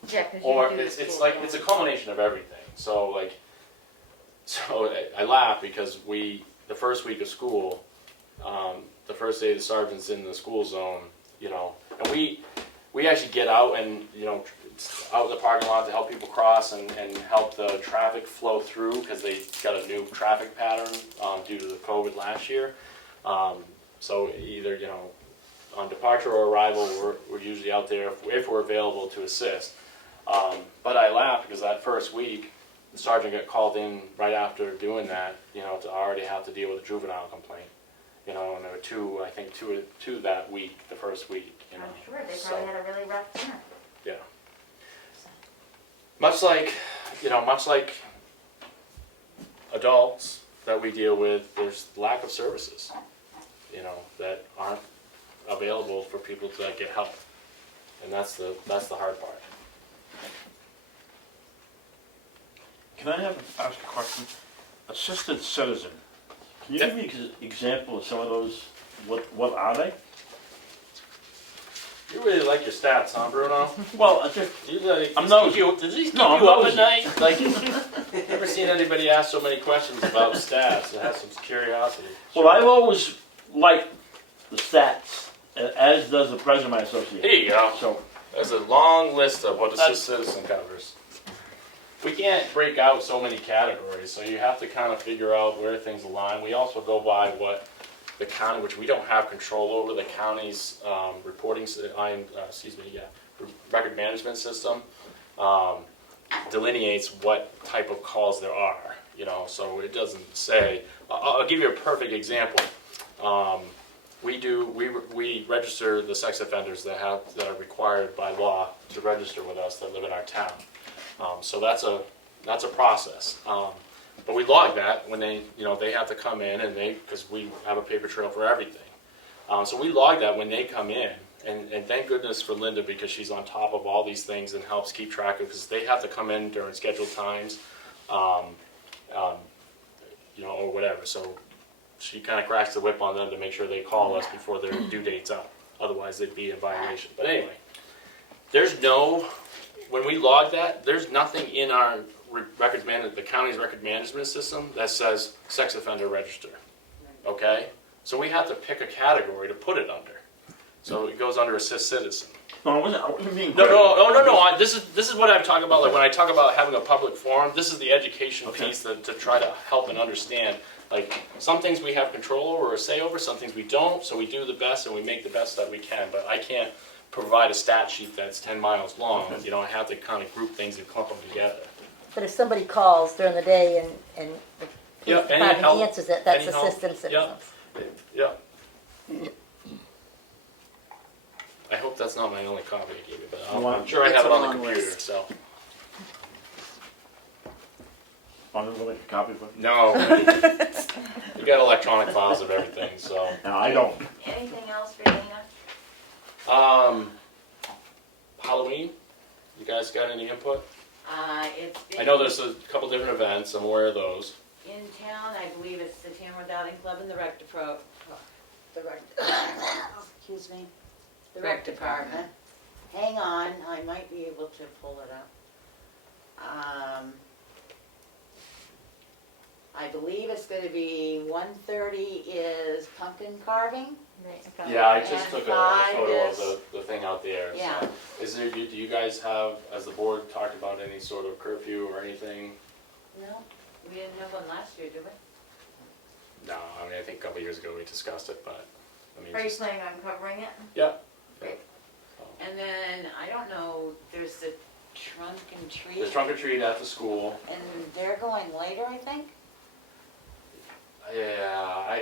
Yeah, because Or it's a culmination of everything. So I laugh because the first week of school, the first day the sergeant's in the school zone, and we actually get out and out in the parking lot to help people cross and help the traffic flow through, because they got a new traffic pattern due to the COVID last year. So either on departure or arrival, we're usually out there if we're available to assist. But I laugh because that first week, the sergeant got called in right after doing that, to already have to deal with a juvenile complaint. And there were two that week, the first week. I'm sure they probably had a really rough summer. Yeah. Much like adults that we deal with, there's lack of services, that aren't available for people to get help, and that's the hard part. Can I ask a question? Assisted citizen. Can you give me an example of some of those? What are they? You really like your stats, huh, Bruno? Well, Does these I'm keep nosy. you No, I'm up at nosy. night? Like, never seen anybody ask so many questions about stats. It has some curiosity. Well, I've always liked the stats, as does the president of my association. Here you go. So, There's a long list of what assisted citizen covers. We can't break out so many categories, so you have to kind of figure out where things align. We also go by what the county, which we don't have control over, the county's record management system delineates what type of calls there are. So it doesn't say. I'll give you a perfect example. We register the sex offenders that are required by law to register with us that live in our town. So that's a process. But we log that when they have to come in, and because we have a paper trail for everything. So we log that when they come in, and thank goodness for Linda, because she's on top of all these things and helps keep track of, because they have to come in during scheduled times, or whatever. So she kind of cracks the whip on them to make sure they call us before their due date's up. Otherwise, they'd be in violation. But anyway, when we log that, there's nothing in our the county's record management system that says sex offender register. Okay? So we have to pick a category to put it under. So it goes under assist citizen. no, I wasn't being No. critical. This is what I'm talking about. Like when I talk about having a public forum, this is the education piece to try to help and understand. Like some things we have control over or say over, some things we don't. So we do the best and we make the best that we can. But I can't provide a stat sheet that's 10 miles long. I have to kind of group things and clump them together. But if somebody calls during the day and the Yeah, police any department help, answers it, that's any help. assistant citizens. Yeah. I hope that's not my only copy I gave you, but Well, I'm sure I it's have it a on the long computer, list. so. Want to make a copy of it? No. You got electronic files of everything, so. No, I don't. Anything else for Dana? Halloween, you guys got any input? It's been. I know there's a couple different events, I'm aware of those. In town, I believe it's the Tamworth Outing Club and the rec excuse me, the rec department. Hang on, I might be able to pull it up. I believe it's gonna be 1:30 is pumpkin carving. Right, okay. Yeah, I just And took a five photo is- of the thing out there. Yeah. So. Is there, do you guys have, as the board, talked about any sort of curfew or anything? No, we didn't have one last year, did we? No, I mean, I think a couple years ago we discussed it, but, I mean. Are you just- planning on covering it? Yeah. Great. So. And then, I don't know, there's the trunk and treat. There's trunk or treat at the school. And they're going later, I think? Yeah,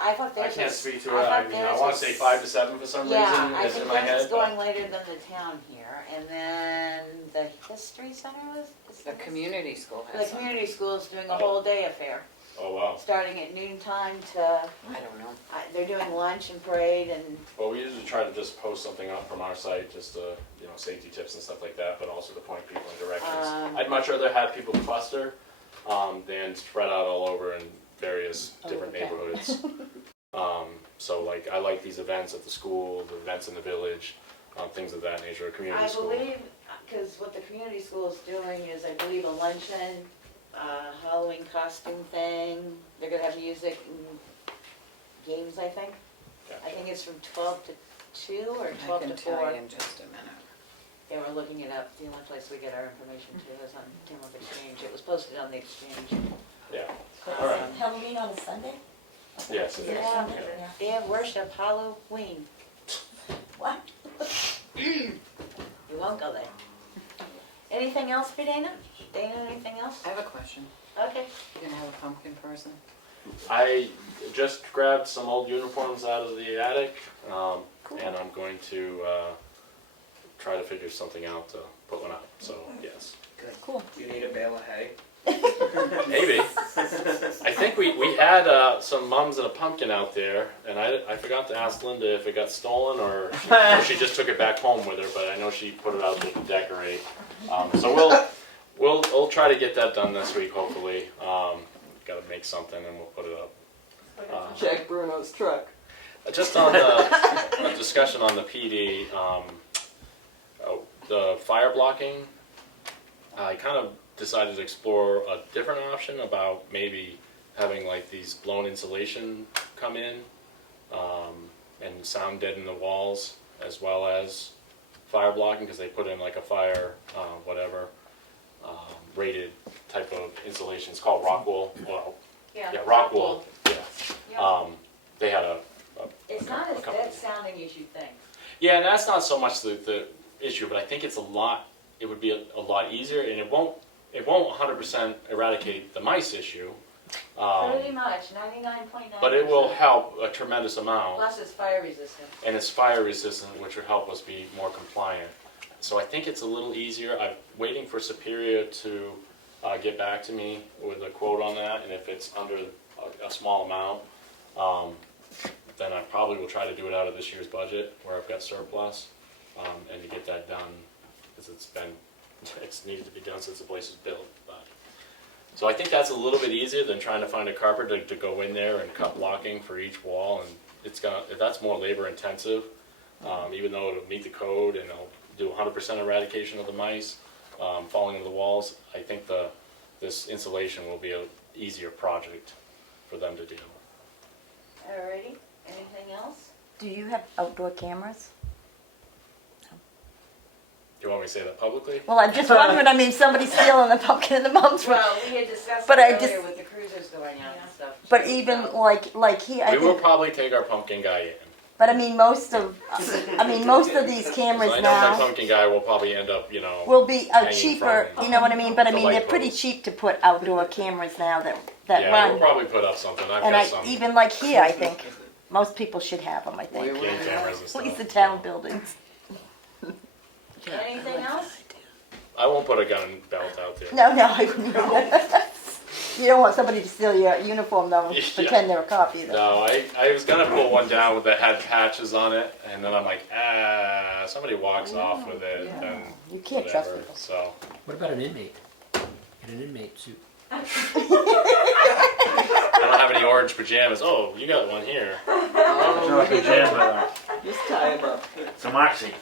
I thought I theirs can't was- speak to I it. I thought mean, I theirs wanna was- say 5 to 7 for some Yeah, reason, I it's think in my theirs is head. but- going later than the town here, and then the history center is The community school The has some. community school is doing a Oh. whole day affair, Oh, wow. starting at noon time to, I don't know. they're doing lunch and parade and, Well, we usually try to just post something up from our site, just to, you know, safety tips and stuff like that, but also to point people in directions. I'd much rather have people cluster, than spread out all over in various different okay. neighborhoods. So like, I like these events at the school, the events in the village, things of that nature, community I school. believe, cause what the community school is doing is, I believe, a luncheon, Halloween costume thing, they're gonna have music and games, I think. I think it's from 12 to 2 or 12 I to can tell 4. you in just a minute. They were looking it up, the only place we get our information to is on Tamworth Exchange, it was posted on the Exchange. Yeah, But All right. is Halloween on a Sunday? yes, it Is it is. a Yeah. Sunday? Yeah. They have worship Halloween, What? you won't go there. Anything else for Dana? Dana, anything else? I have a question. Okay. You gonna have a pumpkin person? I just grabbed some old uniforms out of the attic, and I'm going to try to figure something out to put one out. So yes, Cool. Do you need a bale of hay? maybe. I think we had some mums and a pumpkin out there, and I forgot to ask Linda if it got stolen or she just took it back home with her. But I know she put it out there to decorate. So we'll try to get that done this week, hopefully. Got to make something and we'll put it up. Jack Bruno's truck. Just on the a discussion on the PD, the fire blocking, I kind of decided to explore a different option about maybe having like these blown insulation come in and sound deaden the walls, as well as fire blocking, because they put in like a fire rated type of insulation. It's called rock wool. Well, yeah, rock wool. Yeah. Yeah. They had a It's not as company. dead sounding as you think. Yeah, and that's not so much the issue, but I think it's it would be a lot easier, and it won't 100% eradicate the mice issue, Pretty much, 99.9%. but it will help a tremendous amount, Plus it's fire resistant. and it's fire resistant, which would help us be more compliant. So I think it's a little easier. I'm waiting for Superior to get back to me with a quote on that, and if it's under a small amount, then I probably will try to do it out of this year's budget where I've got surplus, and to get that done, because it's needed to be done since the place was built. So I think that's a little bit easier than trying to find a carpenter to go in there and cut blocking for each wall, and that's more labor intensive, even though it'll meet the code and it'll do 100% eradication of the mice falling into the walls. I think this insulation will be an easier project for them to do. Alrighty, anything else? Do you have outdoor cameras? Do you want me to say that publicly? Well, I'm just wondering, I mean, somebody's stealing the pumpkin in the mums. Well, we had discussed But it I earlier just- with the cruisers going out and stuff. But even like he, I We will think, probably take our pumpkin guy in. but I mean, most of these cameras 'Cause I know my now pumpkin guy will probably end up, will be hanging cheaper, from you know what I mean? But I the mean, light they're pretty poles. cheap to put outdoor cameras now that Yeah, run. we'll probably put up something. I've And got I, some even like here, I think, most people should have them, I We think. will game cameras and At least the stuff. town buildings. Anything else? I won't put a gun belt out there. No, I wouldn't either. You don't want somebody to steal your uniform though and Yeah. pretend they're a cop either. No, I was gonna pull one down that had patches on it, and then I'm like, somebody walks off with it, Yeah. then You can't trust whatever. people. So What about an inmate? Get an inmate suit. I don't have any orange pajamas. Oh, you got one here. It's not a pajama, Just tie him up. it's a moxie.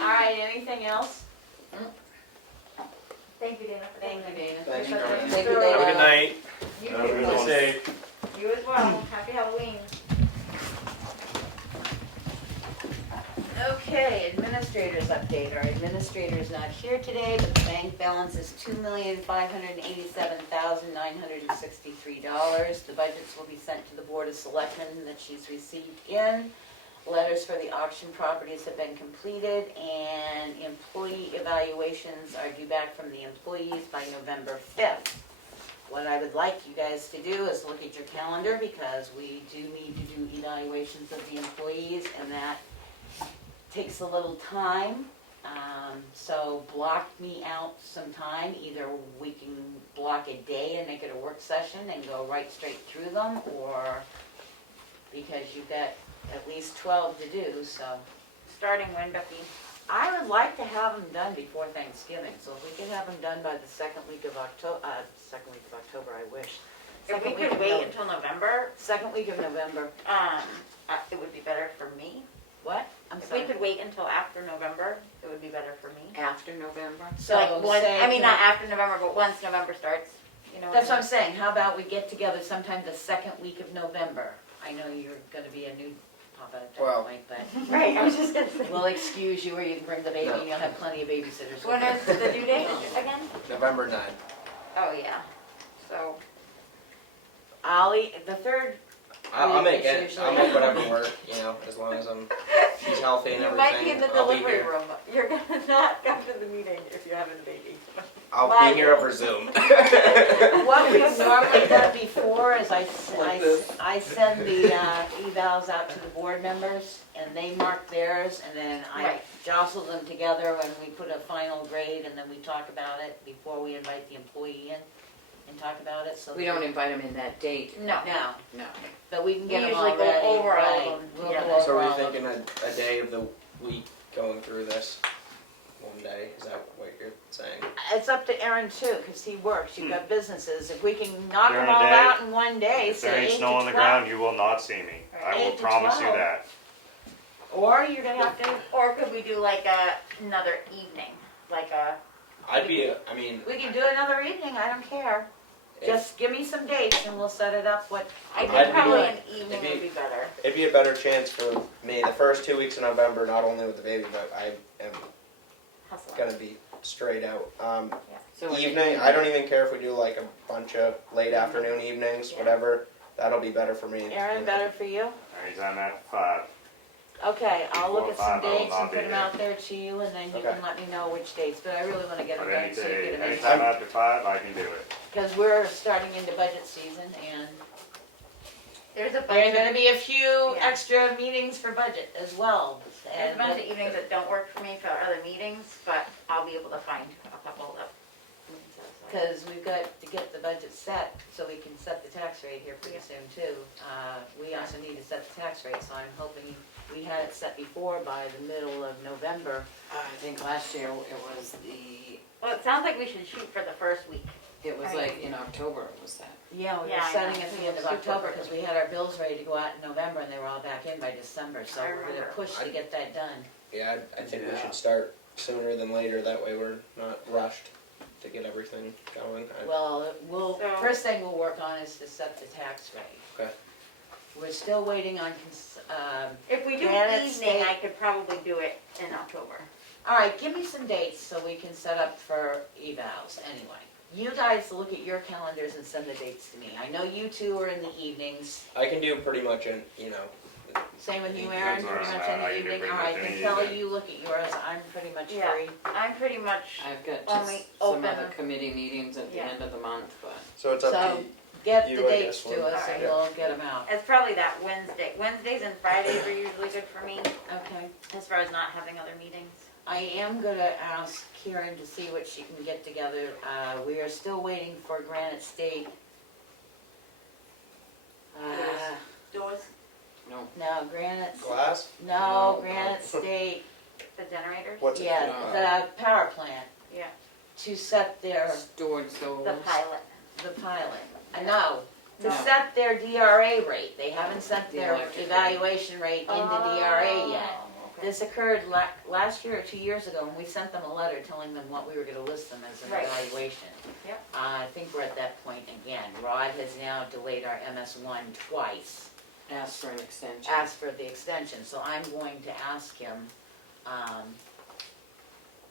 All right, anything else? Thank you, Dana. for Thank you, coming. Dana. Thank you. Thank you, Have a Dana. good night. You Have a good too. one. Stay safe. You as well. Happy Halloween. Okay, administrators update. Our administrator's not here today, but the bank balance is $2,587,963. The budgets will be sent to the Board of Selectmen that she's received in. Letters for the auction properties have been completed, and employee evaluations are due back from the employees by November 5th. What I would like you guys to do is look at your calendar, because we do need to do evaluations of the employees, and that takes a little time. So block me out some time. Either we can block a day and make it a work session and go right straight through them, or because you've got at least 12 to do, so. Starting when, Becky? I would like to have them done before Thanksgiving, so if we could have them done by the second week of October, I wish. If we Second week could of wait Nov- until November, Second week of November. it would be better for me. What? I'm If we sorry. could wait until after November, it would be better for me. After November? So Like one, say- I mean, not after November, but once November starts, you know. That's what I'm saying, how about we get together sometime the second week of November? I know you're gonna be a new papa at that Well- point, but Right, I was just gonna say. we'll excuse you, or you can bring the baby and you'll have plenty of babysitters. When is the due date again? November 9th. Oh, yeah, so. The third, I'll make It's it. usually- I'll make whatever work. You know, as long as she's healthy and You everything. might be in the I'll be delivery here. room. You're gonna not come to the meeting if you're having a baby. I'll Why? be here over Zoom. what we've normally done before is I Like this. send the evals out to the board members, and they mark theirs, and then I Right. jostle them together, and we put a final grade, and then we talk about it before we invite the employee in and talk about it, so. We don't invite them in that date. No. No, No. but we can We get them usually all go ready, over all of right. them We'll together. go over So are all you of thinking a day of the week going through this? One day? Is that what you're saying? It's up to Aaron too, because he works, you've got businesses, if we can knock them During the all day, out in one day, If there say ain't 8 to snow on the 12. ground, you will not see me. I will 8 to promise you 12. that. Or you're gonna have to, Or could we do like another evening, like a, I'd be. I mean, we can do another evening, I don't care. Just give me some dates and we'll set it up what. I I'd think be probably good. an evening It'd be- would be better. it'd be a better chance for me the first 2 weeks of November, not only with the baby, but I am Hustling. gonna be straight out. So when Evening. I don't even care if we do like a bunch of late afternoon evenings, Yeah. whatever. That'll be better for me. Aaron, better for you? Anytime after 5. Okay, I'll look at some Before 5, I will dates not and be put them here. out there to you, and then you Okay. can let me know which dates, but I really wanna get them But done any so you day, get them in. anytime after 5, I can do it. Because we're starting into budget season, and There's a bunch there are gonna of, be a few Yeah. extra meetings for budget as well. there's a And bunch of evenings that don't work for me for other meetings, but I'll be able to find a couple that. Because we've got to get the budget set, so we can set the tax rate here pretty soon too. We also need to set the tax rate, so I'm hoping, we had it set before by the middle of November. I think last year Well, it sounds like we should shoot for the first week. it was like in October, was that? Yeah, we were Yeah, I setting know. at the end of Super October, early. because we had our bills ready to go out in November, and they were all back in by December, so I we're gonna remember. push to get that done. Yeah, I think we Yeah. should start sooner than later. That way we're not rushed to get everything going. Well, So- first thing we'll work on is to set the tax rate. Okay. We're still waiting on, If we do Granite evening, State- I could probably do it in October. all right, give me some dates so we can set up for evals anyway. You guys look at your calendars and send the dates to me. I know you two are in the evenings. I can do pretty much Same with you, Aaron, That's pretty all much right. in the I can do evening? pretty All much right, any then Kelly, evening. you look at yours, I'm pretty much Yeah. free. I'm pretty much, I've got Only just some open- other committee meetings at the Yeah. end of the month, but. so it's up So, to get you, the I dates guess, to when- us and Yeah. we'll get them out. it's probably that Wednesday. Wednesdays and Fridays are usually good for me, Okay. as far as not having other meetings. I am gonna ask Karen to see what she can get together. We are still waiting for Granite State. Doors? No, Granite, Glass? no, Granite State, The generators? What's it? yeah, the power plant Yeah. to set their, Stored souls. The pilot. the pilot. No, to No. set their DRA rate. They haven't set The their electric rate. evaluation rate in the DRA yet. Oh, okay. This occurred last year or 2 years ago, and we sent them a letter telling them what we were gonna list them as an Right. evaluation. Yep. I think we're at that point again. Rod has now delayed our MS1 twice, Ask for an extension. asked for the extension, so I'm going to ask him,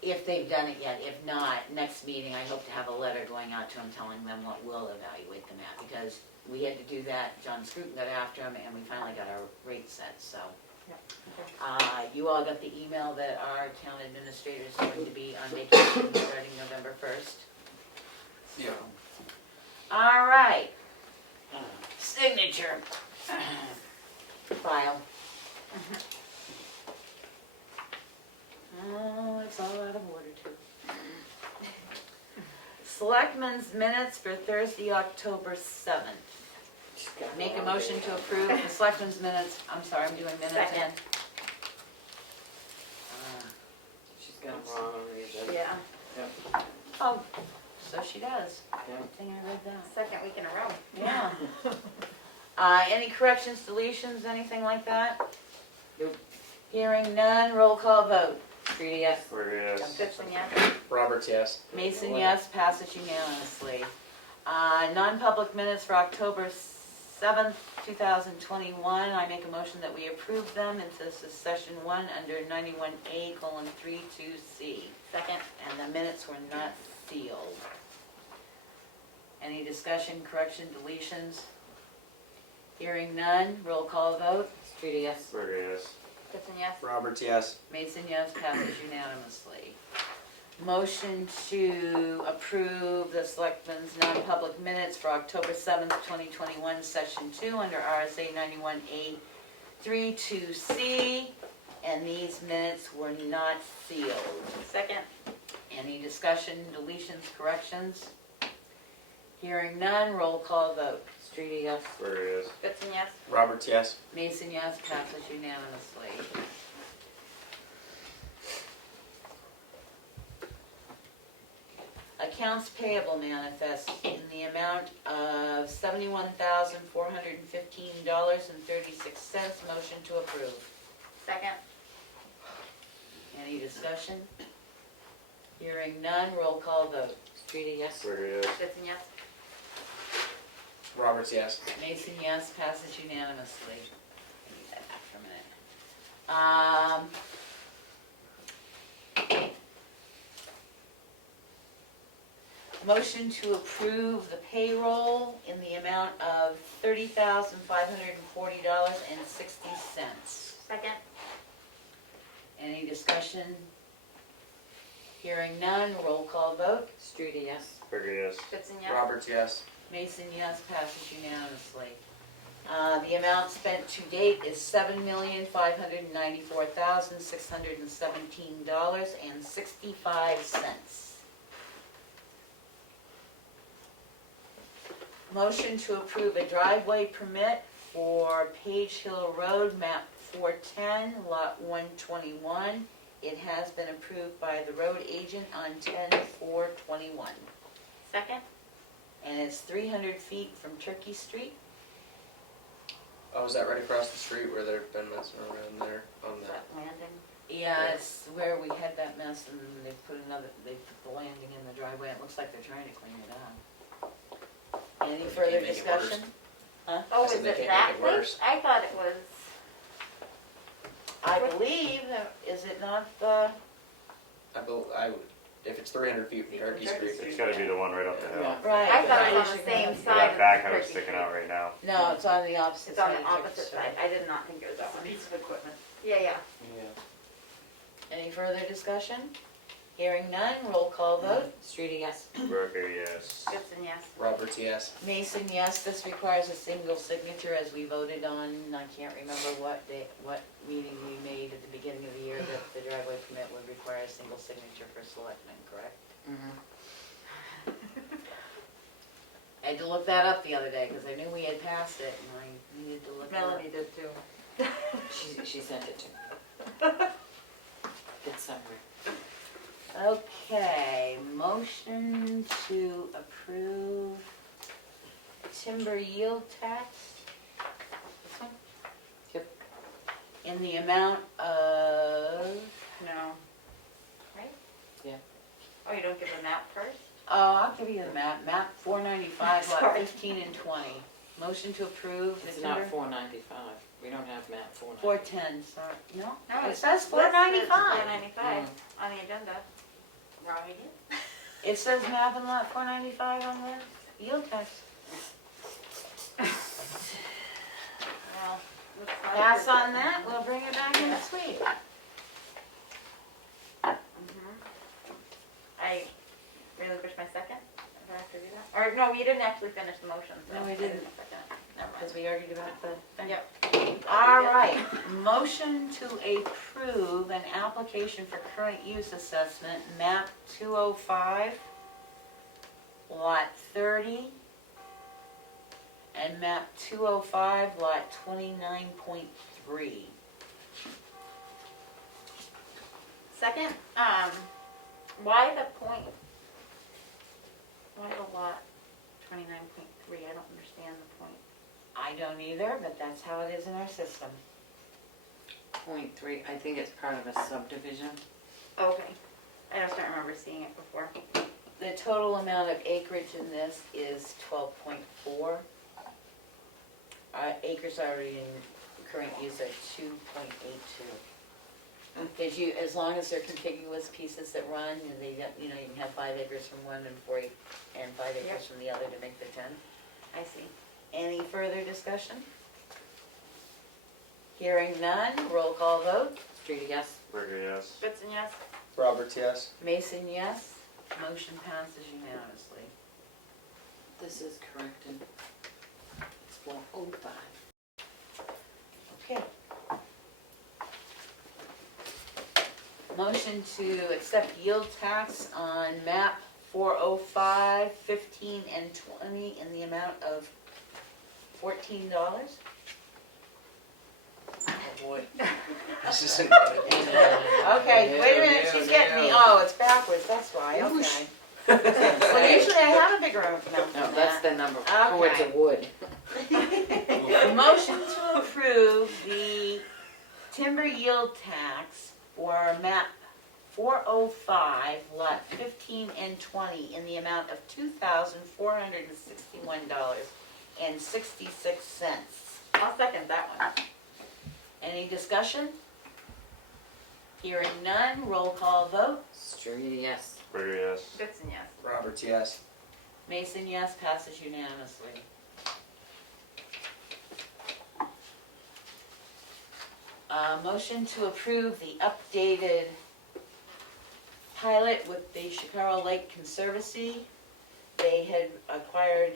if they've done it yet. If not, next meeting, I hope to have a letter going out to them telling them what we'll evaluate them at, because we had to do that, John Scruton got after him, and we finally got our rate set, so. You all got the email that our town administrator is going to be on vacation starting November 1st. Yeah. All right. Signature. File. Oh, it's all out of order too. Selectmen's minutes for Thursday, October 7th. Make a motion to approve the selectmen's minutes. I'm sorry, I'm doing minutes Second. again. She's got them wrong on the agenda. Yeah. Oh, so she does. Yeah. Good thing I read that. Second week in a row. Yeah. Any corrections, deletions, anything like that? Nope. Hearing none, roll call vote. Streety, yes. Where it is. Goodson, yes. Roberts, yes. Mason, yes, passes unanimously. Non-public minutes for October 7th, 2021. I make a motion that we approve them, and this is session 1 under 91A:32C. Second. And the minutes were not sealed. Any discussion, correction, deletions? Hearing none, roll call vote. Streety, yes. Where it is. Goodson, yes. Roberts, yes. Mason, yes, passes unanimously. Motion to approve the selectmen's non-public minutes for October 7th, 2021, session 2 under RSA 91A:32C, and these minutes were not sealed. Second. Any discussion, deletions, corrections? Hearing none, roll call vote. Streety, yes. Where it is. Goodson, yes. Roberts, yes. Mason, yes, passes unanimously. Accounts payable manifest in the amount of $71,415.36. Motion to approve. Second. Any discussion? Hearing none, roll call vote. Streety, yes. Where it is. Goodson, yes. Roberts, yes. Mason, yes, passes unanimously. I need that back for a minute. Motion to approve the payroll in the amount of $30,540.60. Second. Any discussion? Hearing none, roll call vote. Streety, yes. Where it is. Goodson, yes. Roberts, yes. Mason, yes, passes unanimously. The amount spent to date is $7,594,617.65. Motion to approve a driveway permit for Page Hill Road, map 410, lot 121. It has been approved by the road agent on 10/4/21. Second. And it's 300 feet from Turkey Street. Oh, is that right across the street where they've been messing around there on Is that? that landing? Yeah, it's where we had that mess, and they put the landing in the driveway. It looks like they're trying to clean it up. Any They further can't make it worse. discussion? Huh? Oh, I is said they it can't that make it place? worse. I thought it was. I believe, is it not the, If it's 300 feet from Turkey Street, It's gotta be the one right up the hill. right. I thought it right. was on the same So side that of backhoe's Turkey sticking Street. out right now. No, it's on the opposite It's on side. the of Turkey opposite Street. side. I did not think it was that one. Piece of equipment. Yeah, yeah. yeah. Any further discussion? Hearing none, roll call vote. Streety, yes. Burger, yes. Gibson, yes. Roberts, yes. Mason, yes, this requires a single signature as we voted on, I can't remember what meeting we made at the beginning of the year that the driveway permit would require a single signature for selectmen, correct? I had to look that up the other day because I knew we had passed it and I needed to look it up. Melanie did too. She sent it to me. It's somewhere. Okay, motion to approve timber yield tax. This one? Yep. In the amount of, No. Right? Yeah. Oh, you don't give the map first? I'll give you the map 495, lot Sorry. 15 and 20. Motion to approve the It's timber. not 495. We don't have map 495. 410, sorry, no? No, It says Four 495. ninety-five on the agenda. Wrong again? It says map and lot 495 on the yield tax. Well, looks like Pass it's- on that, we'll bring it back next week. I relinquished my second. Do I have to do that? Or no, you didn't actually finish the motion. So No, we I didn't. did the second. Never Because mind. we argued about the thing. Yep. All right, motion to approve an application for current use assessment, map 205, lot 30, and map 205, lot 29.3. Second, why the point? Why the lot 29.3? I don't understand the point. I don't either, but that's how it is in our system. 0.3, I think it's part of a subdivision. Okay. I just don't remember seeing it before. The total amount of acreage in this is 12.4. Acres already in current use are 2.82. Because as long as they're contiguous pieces that run, and they, you can have 5 acres from one and 5 acres Yep. from the other to make the 10. I see. Any further discussion? Hearing none, roll call vote. Streety, yes. Burger, yes. Gibson, yes. Roberts, yes. Mason, yes. Motion passes unanimously. This is corrected. It's 405. Okay. Motion to accept yield tax on map 405, 15, and 20 in the amount of $14. Oh, boy. This isn't. Okay, wait a minute, she's getting me, oh, it's backwards, that's why, okay. Well, usually I have a bigger amount No, than that's that. the number. Towards Okay. the wood. Motion to approve the timber yield tax for map 405, lot 15 and 20 in the amount of $2,461.66. I'll second that one. Any discussion? Hearing none, roll call vote. Streety, yes. Burger, yes. Gibson, yes. Roberts, yes. Mason, yes, passes unanimously. Motion to approve the updated pilot with the Chicago Lake Conservancy. They had acquired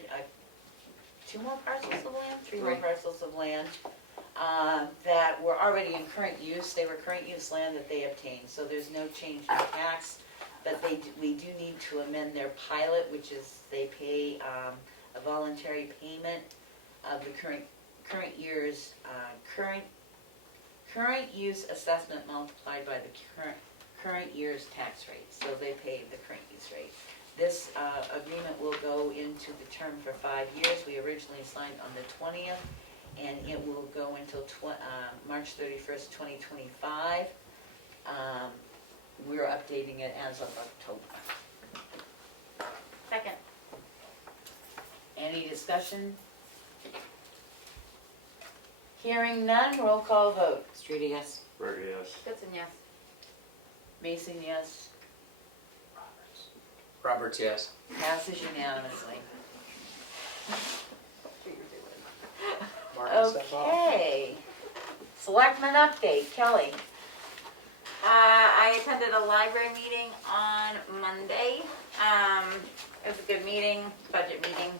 2 more parcels of land, 3 more Three. parcels of land that were already in current use. They were current use land that they obtained, so there's no change in tax. But we do need to amend their pilot, which is they pay a voluntary payment of the current year's current use assessment multiplied by the current year's tax rate. So they pay the current use rate. This agreement will go into the term for 5 years. We originally signed on the 20th, and it will go until March 31st, 2025. We're updating it as of October. Second. Any discussion? Hearing none, roll call vote. Streety, yes. Burger, yes. Gibson, yes. Mason, yes. Roberts, yes. Passes unanimously. Marking stuff off. Okay. Selectmen update, Kelly. I attended a library meeting on Monday. It was a good meeting, budget meeting,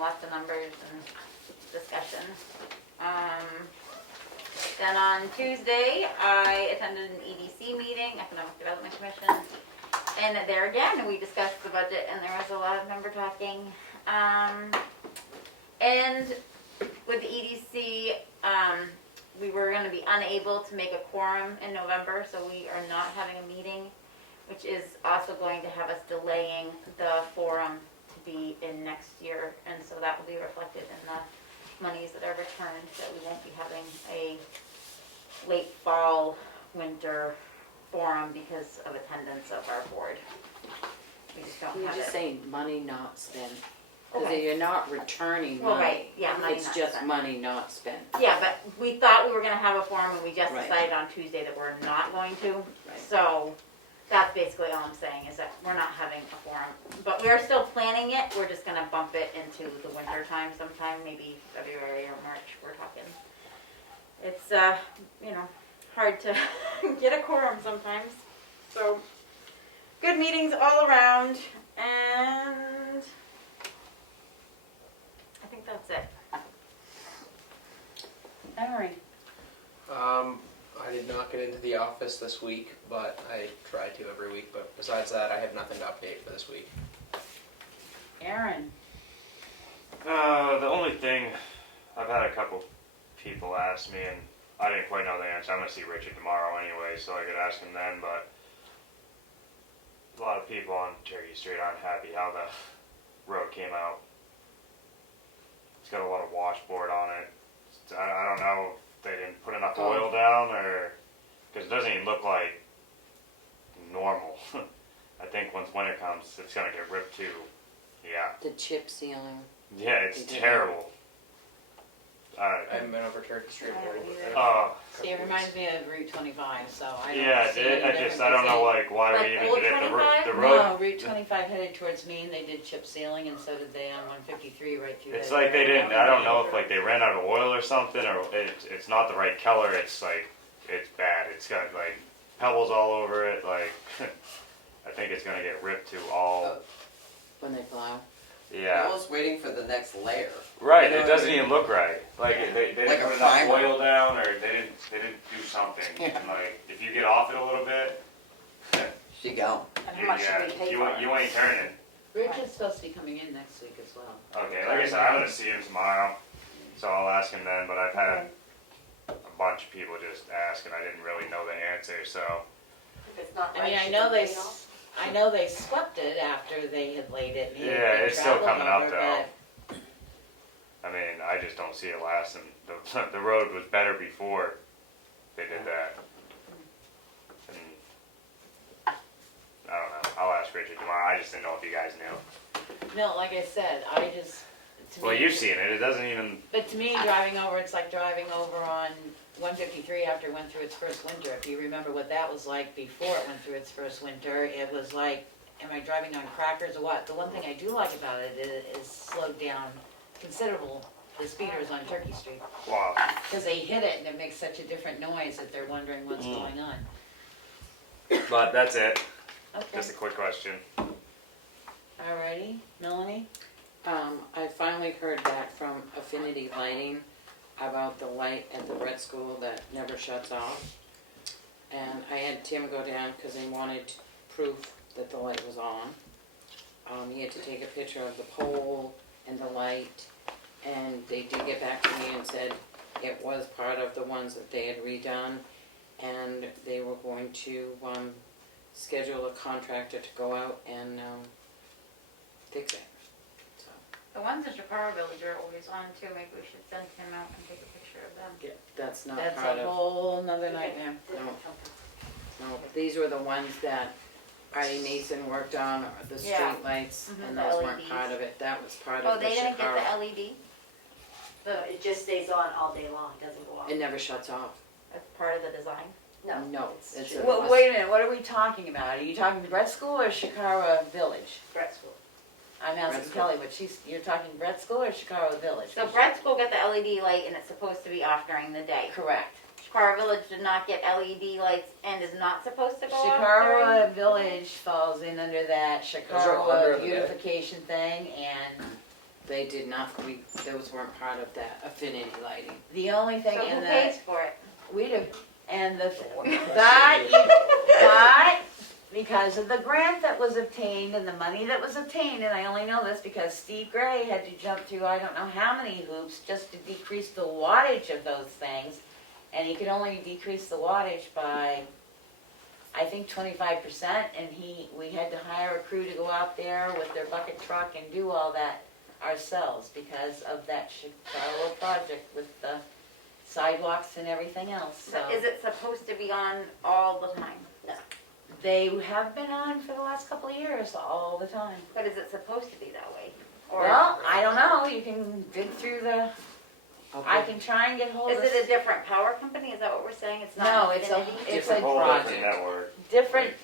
lots of numbers and discussion. Then on Tuesday, I attended an EDC meeting, Economic Development Commission. And there again, we discussed the budget and there was a lot of number talking. And with the EDC, we were going to be unable to make a quorum in November, so we are not having a meeting, which is also going to have us delaying the forum to be in next year, and so that will be reflected in the monies that are returned, that we won't be having a late fall, winter forum because of attendance of our board. We just don't You have just it. say money not spent, because Okay. you're not returning Well, money. right, yeah, money It's not just spent. money not spent. Yeah, but we thought we were gonna have a forum and we just Right. decided on Tuesday that we're not going to. Right. So that's basically all I'm saying is that we're not having a forum. But we are still planning it, we're just gonna bump it into the winter time sometime, maybe February or March, we're talking. It's, hard to get a quorum sometimes. So, good meetings all around, and I think that's it. Emery, I did not get into the office this week, but I try to every week. But besides that, I have nothing to update for this week. Aaron, The only thing, I've had a couple people ask me, and I didn't quite know the answer. I'm gonna see Richard tomorrow anyway, so I could ask him then. But a lot of people on Turkey Street aren't happy how the road came out. It's got a lot of washboard on it. I don't know if they didn't put enough oil down, or because it doesn't even look like normal. I think once winter comes, it's gonna get ripped too. Yeah, The chip sealing. yeah, it's They did. terrible. I haven't been over Turkey Street. I haven't either. Oh, see, it reminds me of Route 25, so I don't yeah, see any I difference. don't know like why Like we even Old did it. 25? The road. No, Route 25 headed towards Maine, they did chip sealing, and so did they on 153 right through there. It's like they didn't. I don't know if like they ran out of oil or something, or it's not the right color. It's like it's bad. It's got like pebbles all over it. Like I think it's gonna get ripped to all. When they plow. Yeah. Almost waiting for the next layer. Right. You know It what doesn't I mean? even look right. Like they Like didn't a put enough primer. oil down, or they didn't do something. Yeah. Like if you get off it a little bit, She go. And how much should we pay you for it? you ain't turning. Richard's supposed to be coming in next week as well. Okay, like I said, I'm gonna see him tomorrow, so I'll ask him then, but I've had a bunch of people just ask and I didn't really know the answer, so. If it's not I right, mean, she can pay it off. I know they swept it after they had laid it. and it had Yeah, been it's still traveled coming up over, though. but I mean, I just don't see it lasting. The road was better before they did that. And I don't know, I'll ask Richard tomorrow, I just didn't know if you guys knew. No, like I said, I just, to Well, me, you've seen it, it doesn't even, but to me, driving over, it's like driving over on 153 after it went through its first winter. If you remember what that was like before it went through its first winter, it was like, am I driving on crackers or what? The one thing I do like about it is slowed down considerable, the speeders on Turkey Street. wow. Because they hit it and it makes such a different noise that they're wondering what's going on. But that's it, Okay, just a quick question. alrighty, Melanie? I finally heard back from Affinity Lighting about the light at the Brett School that never shuts off. And I had Tim go down because he wanted proof that the light was on. He had to take a picture of the pole and the light, and they did get back to me and said it was part of the ones that they had redone, and they were going to schedule a contractor to go out and fix it. So, The ones in Chicago Village are always on too, maybe we should send him out and take a picture of them. yeah, that's not That's part a of. whole nother nightmare. No, these were the ones that Artie Mason worked on, the street Yeah. lights, Mhm, and the those weren't LEDs. part of it, that was part Oh, of the they didn't get Chicago. the LED? It just stays on all day long, it doesn't go off. It never shuts off. That's part of the design. No, it's a. Well, wait a minute, what are we talking about? Are you talking Brett School or Chicago Village? Brett School. I'm asking Brett School. Kelly, but you're talking Brett School or Chicago Village? So Brett School got the LED light and it's supposed to be off during the day. Correct. Shakara Village did not get LED lights and is not supposed to go off Shakara during- Village falls in under that Those are under Shakara the- beautification thing, and They did not, those weren't part of that affinity lighting. the only thing So in who that, pays for it? we do, and the, one that but, because of the grant that was obtained and the money that was obtained, and I only know this because Steve Gray had to jump through I don't know how many hoops just to decrease the wattage of those things, and he could only decrease the wattage by, I think 25%, and we had to hire a crew to go out there with their bucket truck and do all that ourselves because of that Chicago project with the sidewalks and everything else, so. Is it supposed to be on all the time? They have been on for the last couple of years, all the time. But is it supposed to be that way? Or Well, I don't know, you can dig through the, I can try and get hold is of. it a different power company? Is that what we're saying? It's No, not it's Infinity? it's Different a whole project. different network.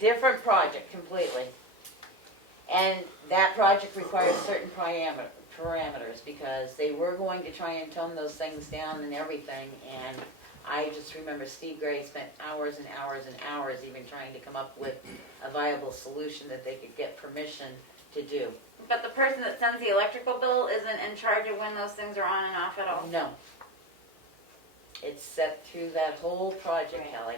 Different project completely. And that project requires certain parameters because they were going to try and tone those things down and everything, and I just remember Steve Gray spent hours and hours and hours even trying to come up with a viable solution that they could get permission to do. But the person that sends the electrical bill isn't in charge of when those things are on and off at all? No. It's set through that whole project, Right. Kelly.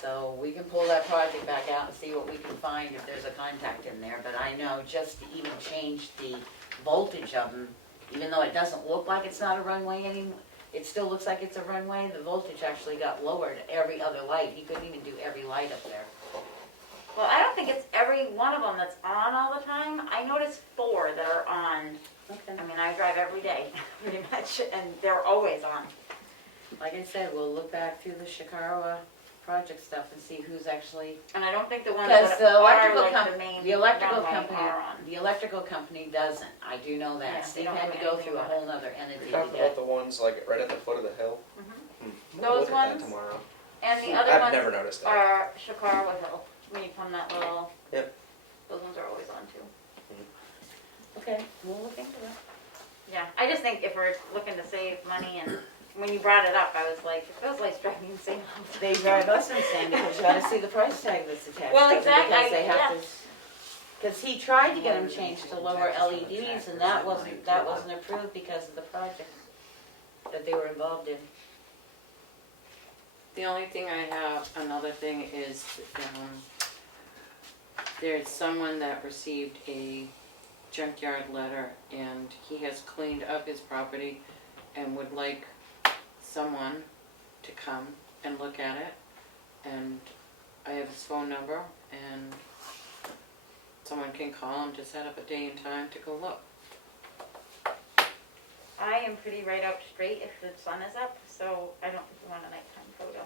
So we can pull that project back out and see what we can find if there's a contact in there, but I know just to even change the voltage of them, even though it doesn't look like it's not a runway anymore, it still looks like it's a runway, the voltage actually got lowered every other light. He couldn't even do every light up there. Well, I don't think it's every one of them that's on all the time. I noticed 4 that are on. Okay. I mean, I drive every day, pretty much, and they're always on. Like I said, we'll look back through the Shikarawa project stuff and see who's actually. And I don't think the ones Because that the are electrical like the company, main the electrical runway company, are on. the electrical company doesn't, I do know Yeah, that. they Steve don't had do to go anything through a about whole nother entity You're to talking get. about the ones like right at the foot of the hill? Mhm. I'm gonna Those look at ones? that tomorrow. And the other I've ones never noticed that. are Shakara Hill. When you come that little. Yep. Those ones are always on too. Okay, we'll look into it. Yeah, I just think if we're looking to save money, and when you brought it up, I was like, those lights drive me insane. They drive us insane because you gotta see the price tag that's attached. Well, to them exactly, Because they have yeah. to, because he tried to get them changed to lower LEDs and that wasn't approved because of the project that they were involved in. The only thing I have, another thing is, there's someone that received a junkyard letter and he has cleaned up his property and would like someone to come and look at it. And I have his phone number and someone can call him to set up a day and time to go look. I am pretty right out straight if the sun is up, so I don't think we want a nighttime photo.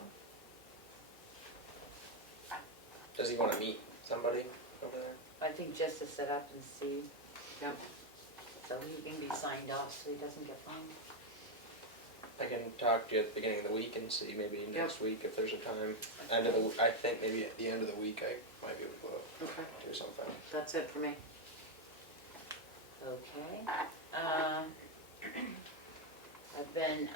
Does he want to meet somebody over there? I think just to set up and see, Yep. so he can be signed off so he doesn't get fined. I can talk to you at the beginning of the week and see maybe next week if there's a time. I think maybe at the end of the week I might be able to go out Okay, and do something. that's it for me. Okay. I've been,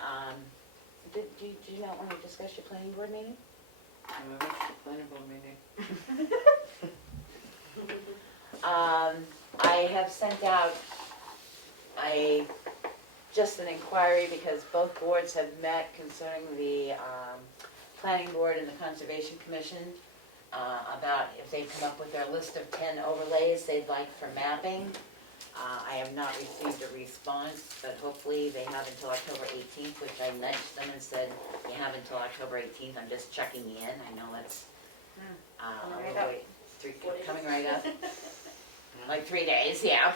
do you not want to discuss your planning board meeting? I'm going to the planning board meeting. I have sent out just an inquiry because both boards have met concerning the planning board and the conservation commission about if they've come up with their list of 10 overlays they'd like for mapping. I have not received a response, but hopefully they have until October 18th, which I nudged them and said, you have until October 18th, I'm just checking in. I know that's Coming right a up. little coming right up. Like 3 days, yeah.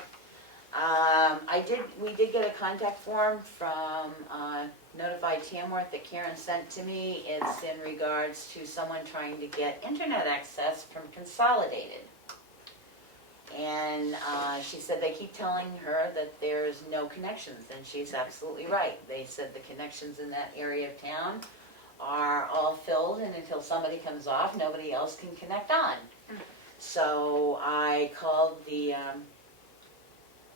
We did get a contact form from Notified Tamworth that Karen sent to me. It's in regards to someone trying to get internet access from Consolidated. And she said they keep telling her that there's no connections, and she's absolutely right. They said the connections in that area of town are all filled, and until somebody comes off, nobody else can connect on. So I called the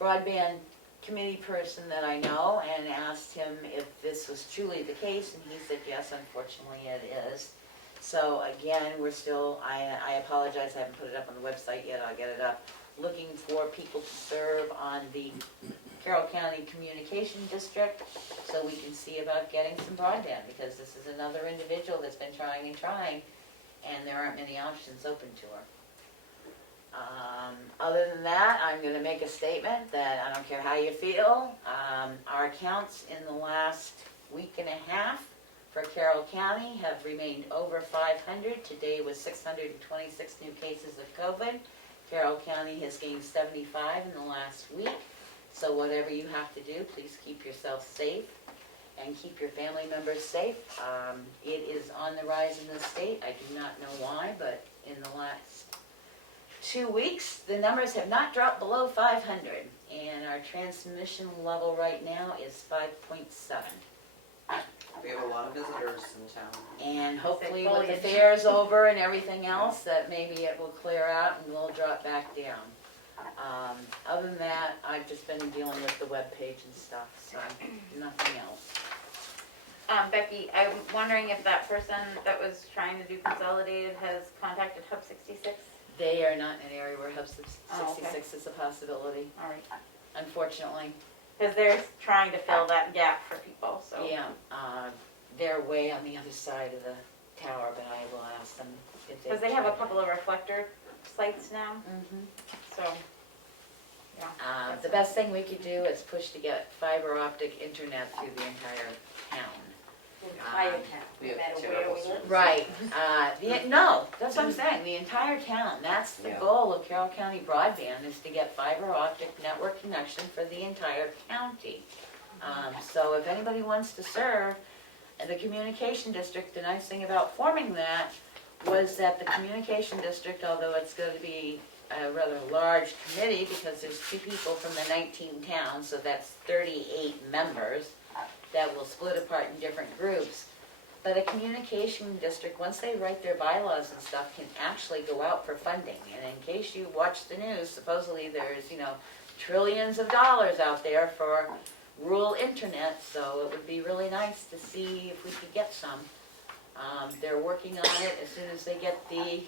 broadband committee person that I know and asked him if this was truly the case, and he said, yes, unfortunately it is. So again, we're still, I apologize, I haven't put it up on the website yet, I'll get it up, looking for people to serve on the Carroll County Communication District, so we can see about getting some broadband, because this is another individual that's been trying and trying, and there aren't many options open to her. Other than that, I'm going to make a statement that I don't care how you feel. Our accounts in the last week and a half for Carroll County have remained over 500. Today was 626 new cases of COVID. Carroll County has gained 75 in the last week. So whatever you have to do, please keep yourself safe and keep your family members safe. It is on the rise in the state. I do not know why, but in the last 2 weeks, the numbers have not dropped below 500, and our transmission level right now is 5.7. We have a lot of visitors in town. And hopefully with the Foliage. fair's over and everything else, that maybe it will clear out and we'll drop back down. Other than that, I've just been dealing with the webpage and stuff, so nothing else. Becky, I'm wondering if that person that was trying to do consolidated has contacted Hub 66? They are not in an area where Hub Oh, okay. 66 is a possibility, All right. unfortunately. Because they're trying to fill that gap for people, so. Yeah, they're way on the other side of the tower, but I will ask them if they. Because they have a couple of reflector sites now, Mhm. so, yeah. The best thing we could do is push to get fiber optic internet through the entire town. Entire town, We no have matter two where we levels. live. Right, no, that's what I'm saying, the entire town, that's the Yeah. goal of Carroll County Broadband, is to get fiber optic network connection for the entire county. So if anybody wants to serve the communication district, the nice thing about forming that was that the communication district, although it's going to be a rather large committee, because there's 2 people from the 19 towns, so that's 38 members that will split apart in different groups. But a communication district, once they write their bylaws and stuff, can actually go out for funding. And in case you watch the news, supposedly there's, trillions of dollars out there for rural internet, so it would be really nice to see if we could get some. They're working on it. As soon as they get the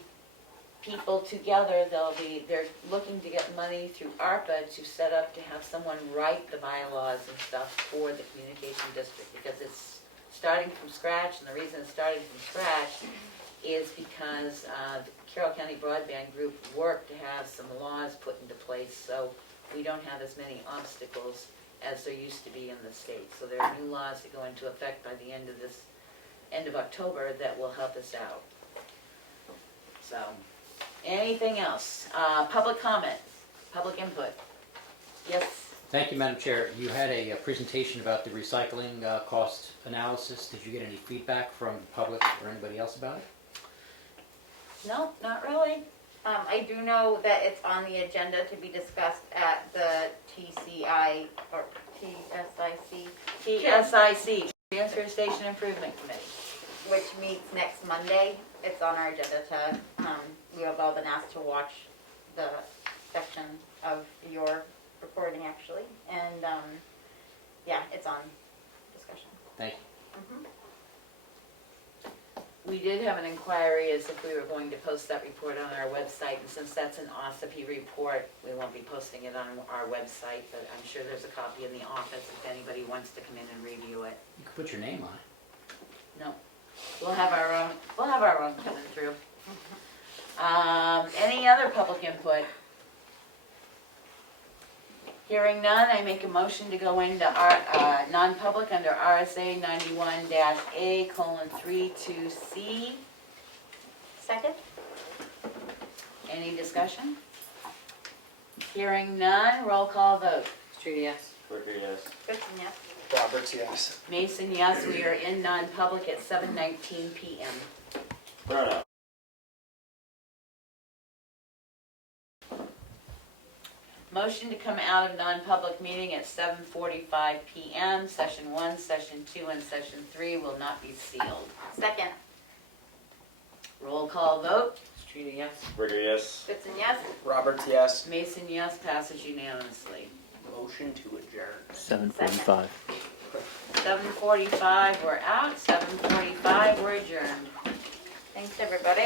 people together, they're looking to get money through ARPA to set up to have someone write the bylaws and stuff for the communication district, because it's starting from scratch, and the reason it's starting from scratch is because the Carroll County Broadband Group worked to have some laws put into place, so we don't have as many obstacles as there used to be in the state. So there are new laws that go into effect by the end of October that will help us out. So, anything else? Public comment, public input. Yes? Thank you, Madam Chair. You had a presentation about the recycling cost analysis. Did you get any feedback from the public or anybody else about it? No, not really. I do know that it's on the agenda to be discussed at the TCI, or TSIC, TSIC, Transfer Station Improvement Committee. which meets next Monday. It's on our agenda to, we have all been asked to watch the section of your recording, actually. And, yeah, it's on discussion. Thank you. We did have an inquiry as if we were going to post that report on our website, and since that's an OSIP report, we won't be posting it on our website, but I'm sure there's a copy in the office if anybody wants to come in and review it. You could put your name on it. No, we'll have our own coming through. Any other public input? Hearing none, I make a motion to go into our, non-public under RSA 91-A:32C. Second? Any discussion? Hearing none, roll call vote. Judy, yes. Quicker, yes. Good, yes. Roberts, yes. Mason, yes, we are in non-public at 7:19 PM. Fair enough. Motion to come out of non-public meeting at 7:45 PM. Session 1, Session 2, and Session 3 will not be sealed. Second. Roll call vote. Judy, yes. Quicker, yes. Good, yes. Roberts, yes. Mason, yes, passes unanimously. Motion to adjourn. 7:45. 7:45, we're out, 7:45, we're adjourned. Thanks, everybody.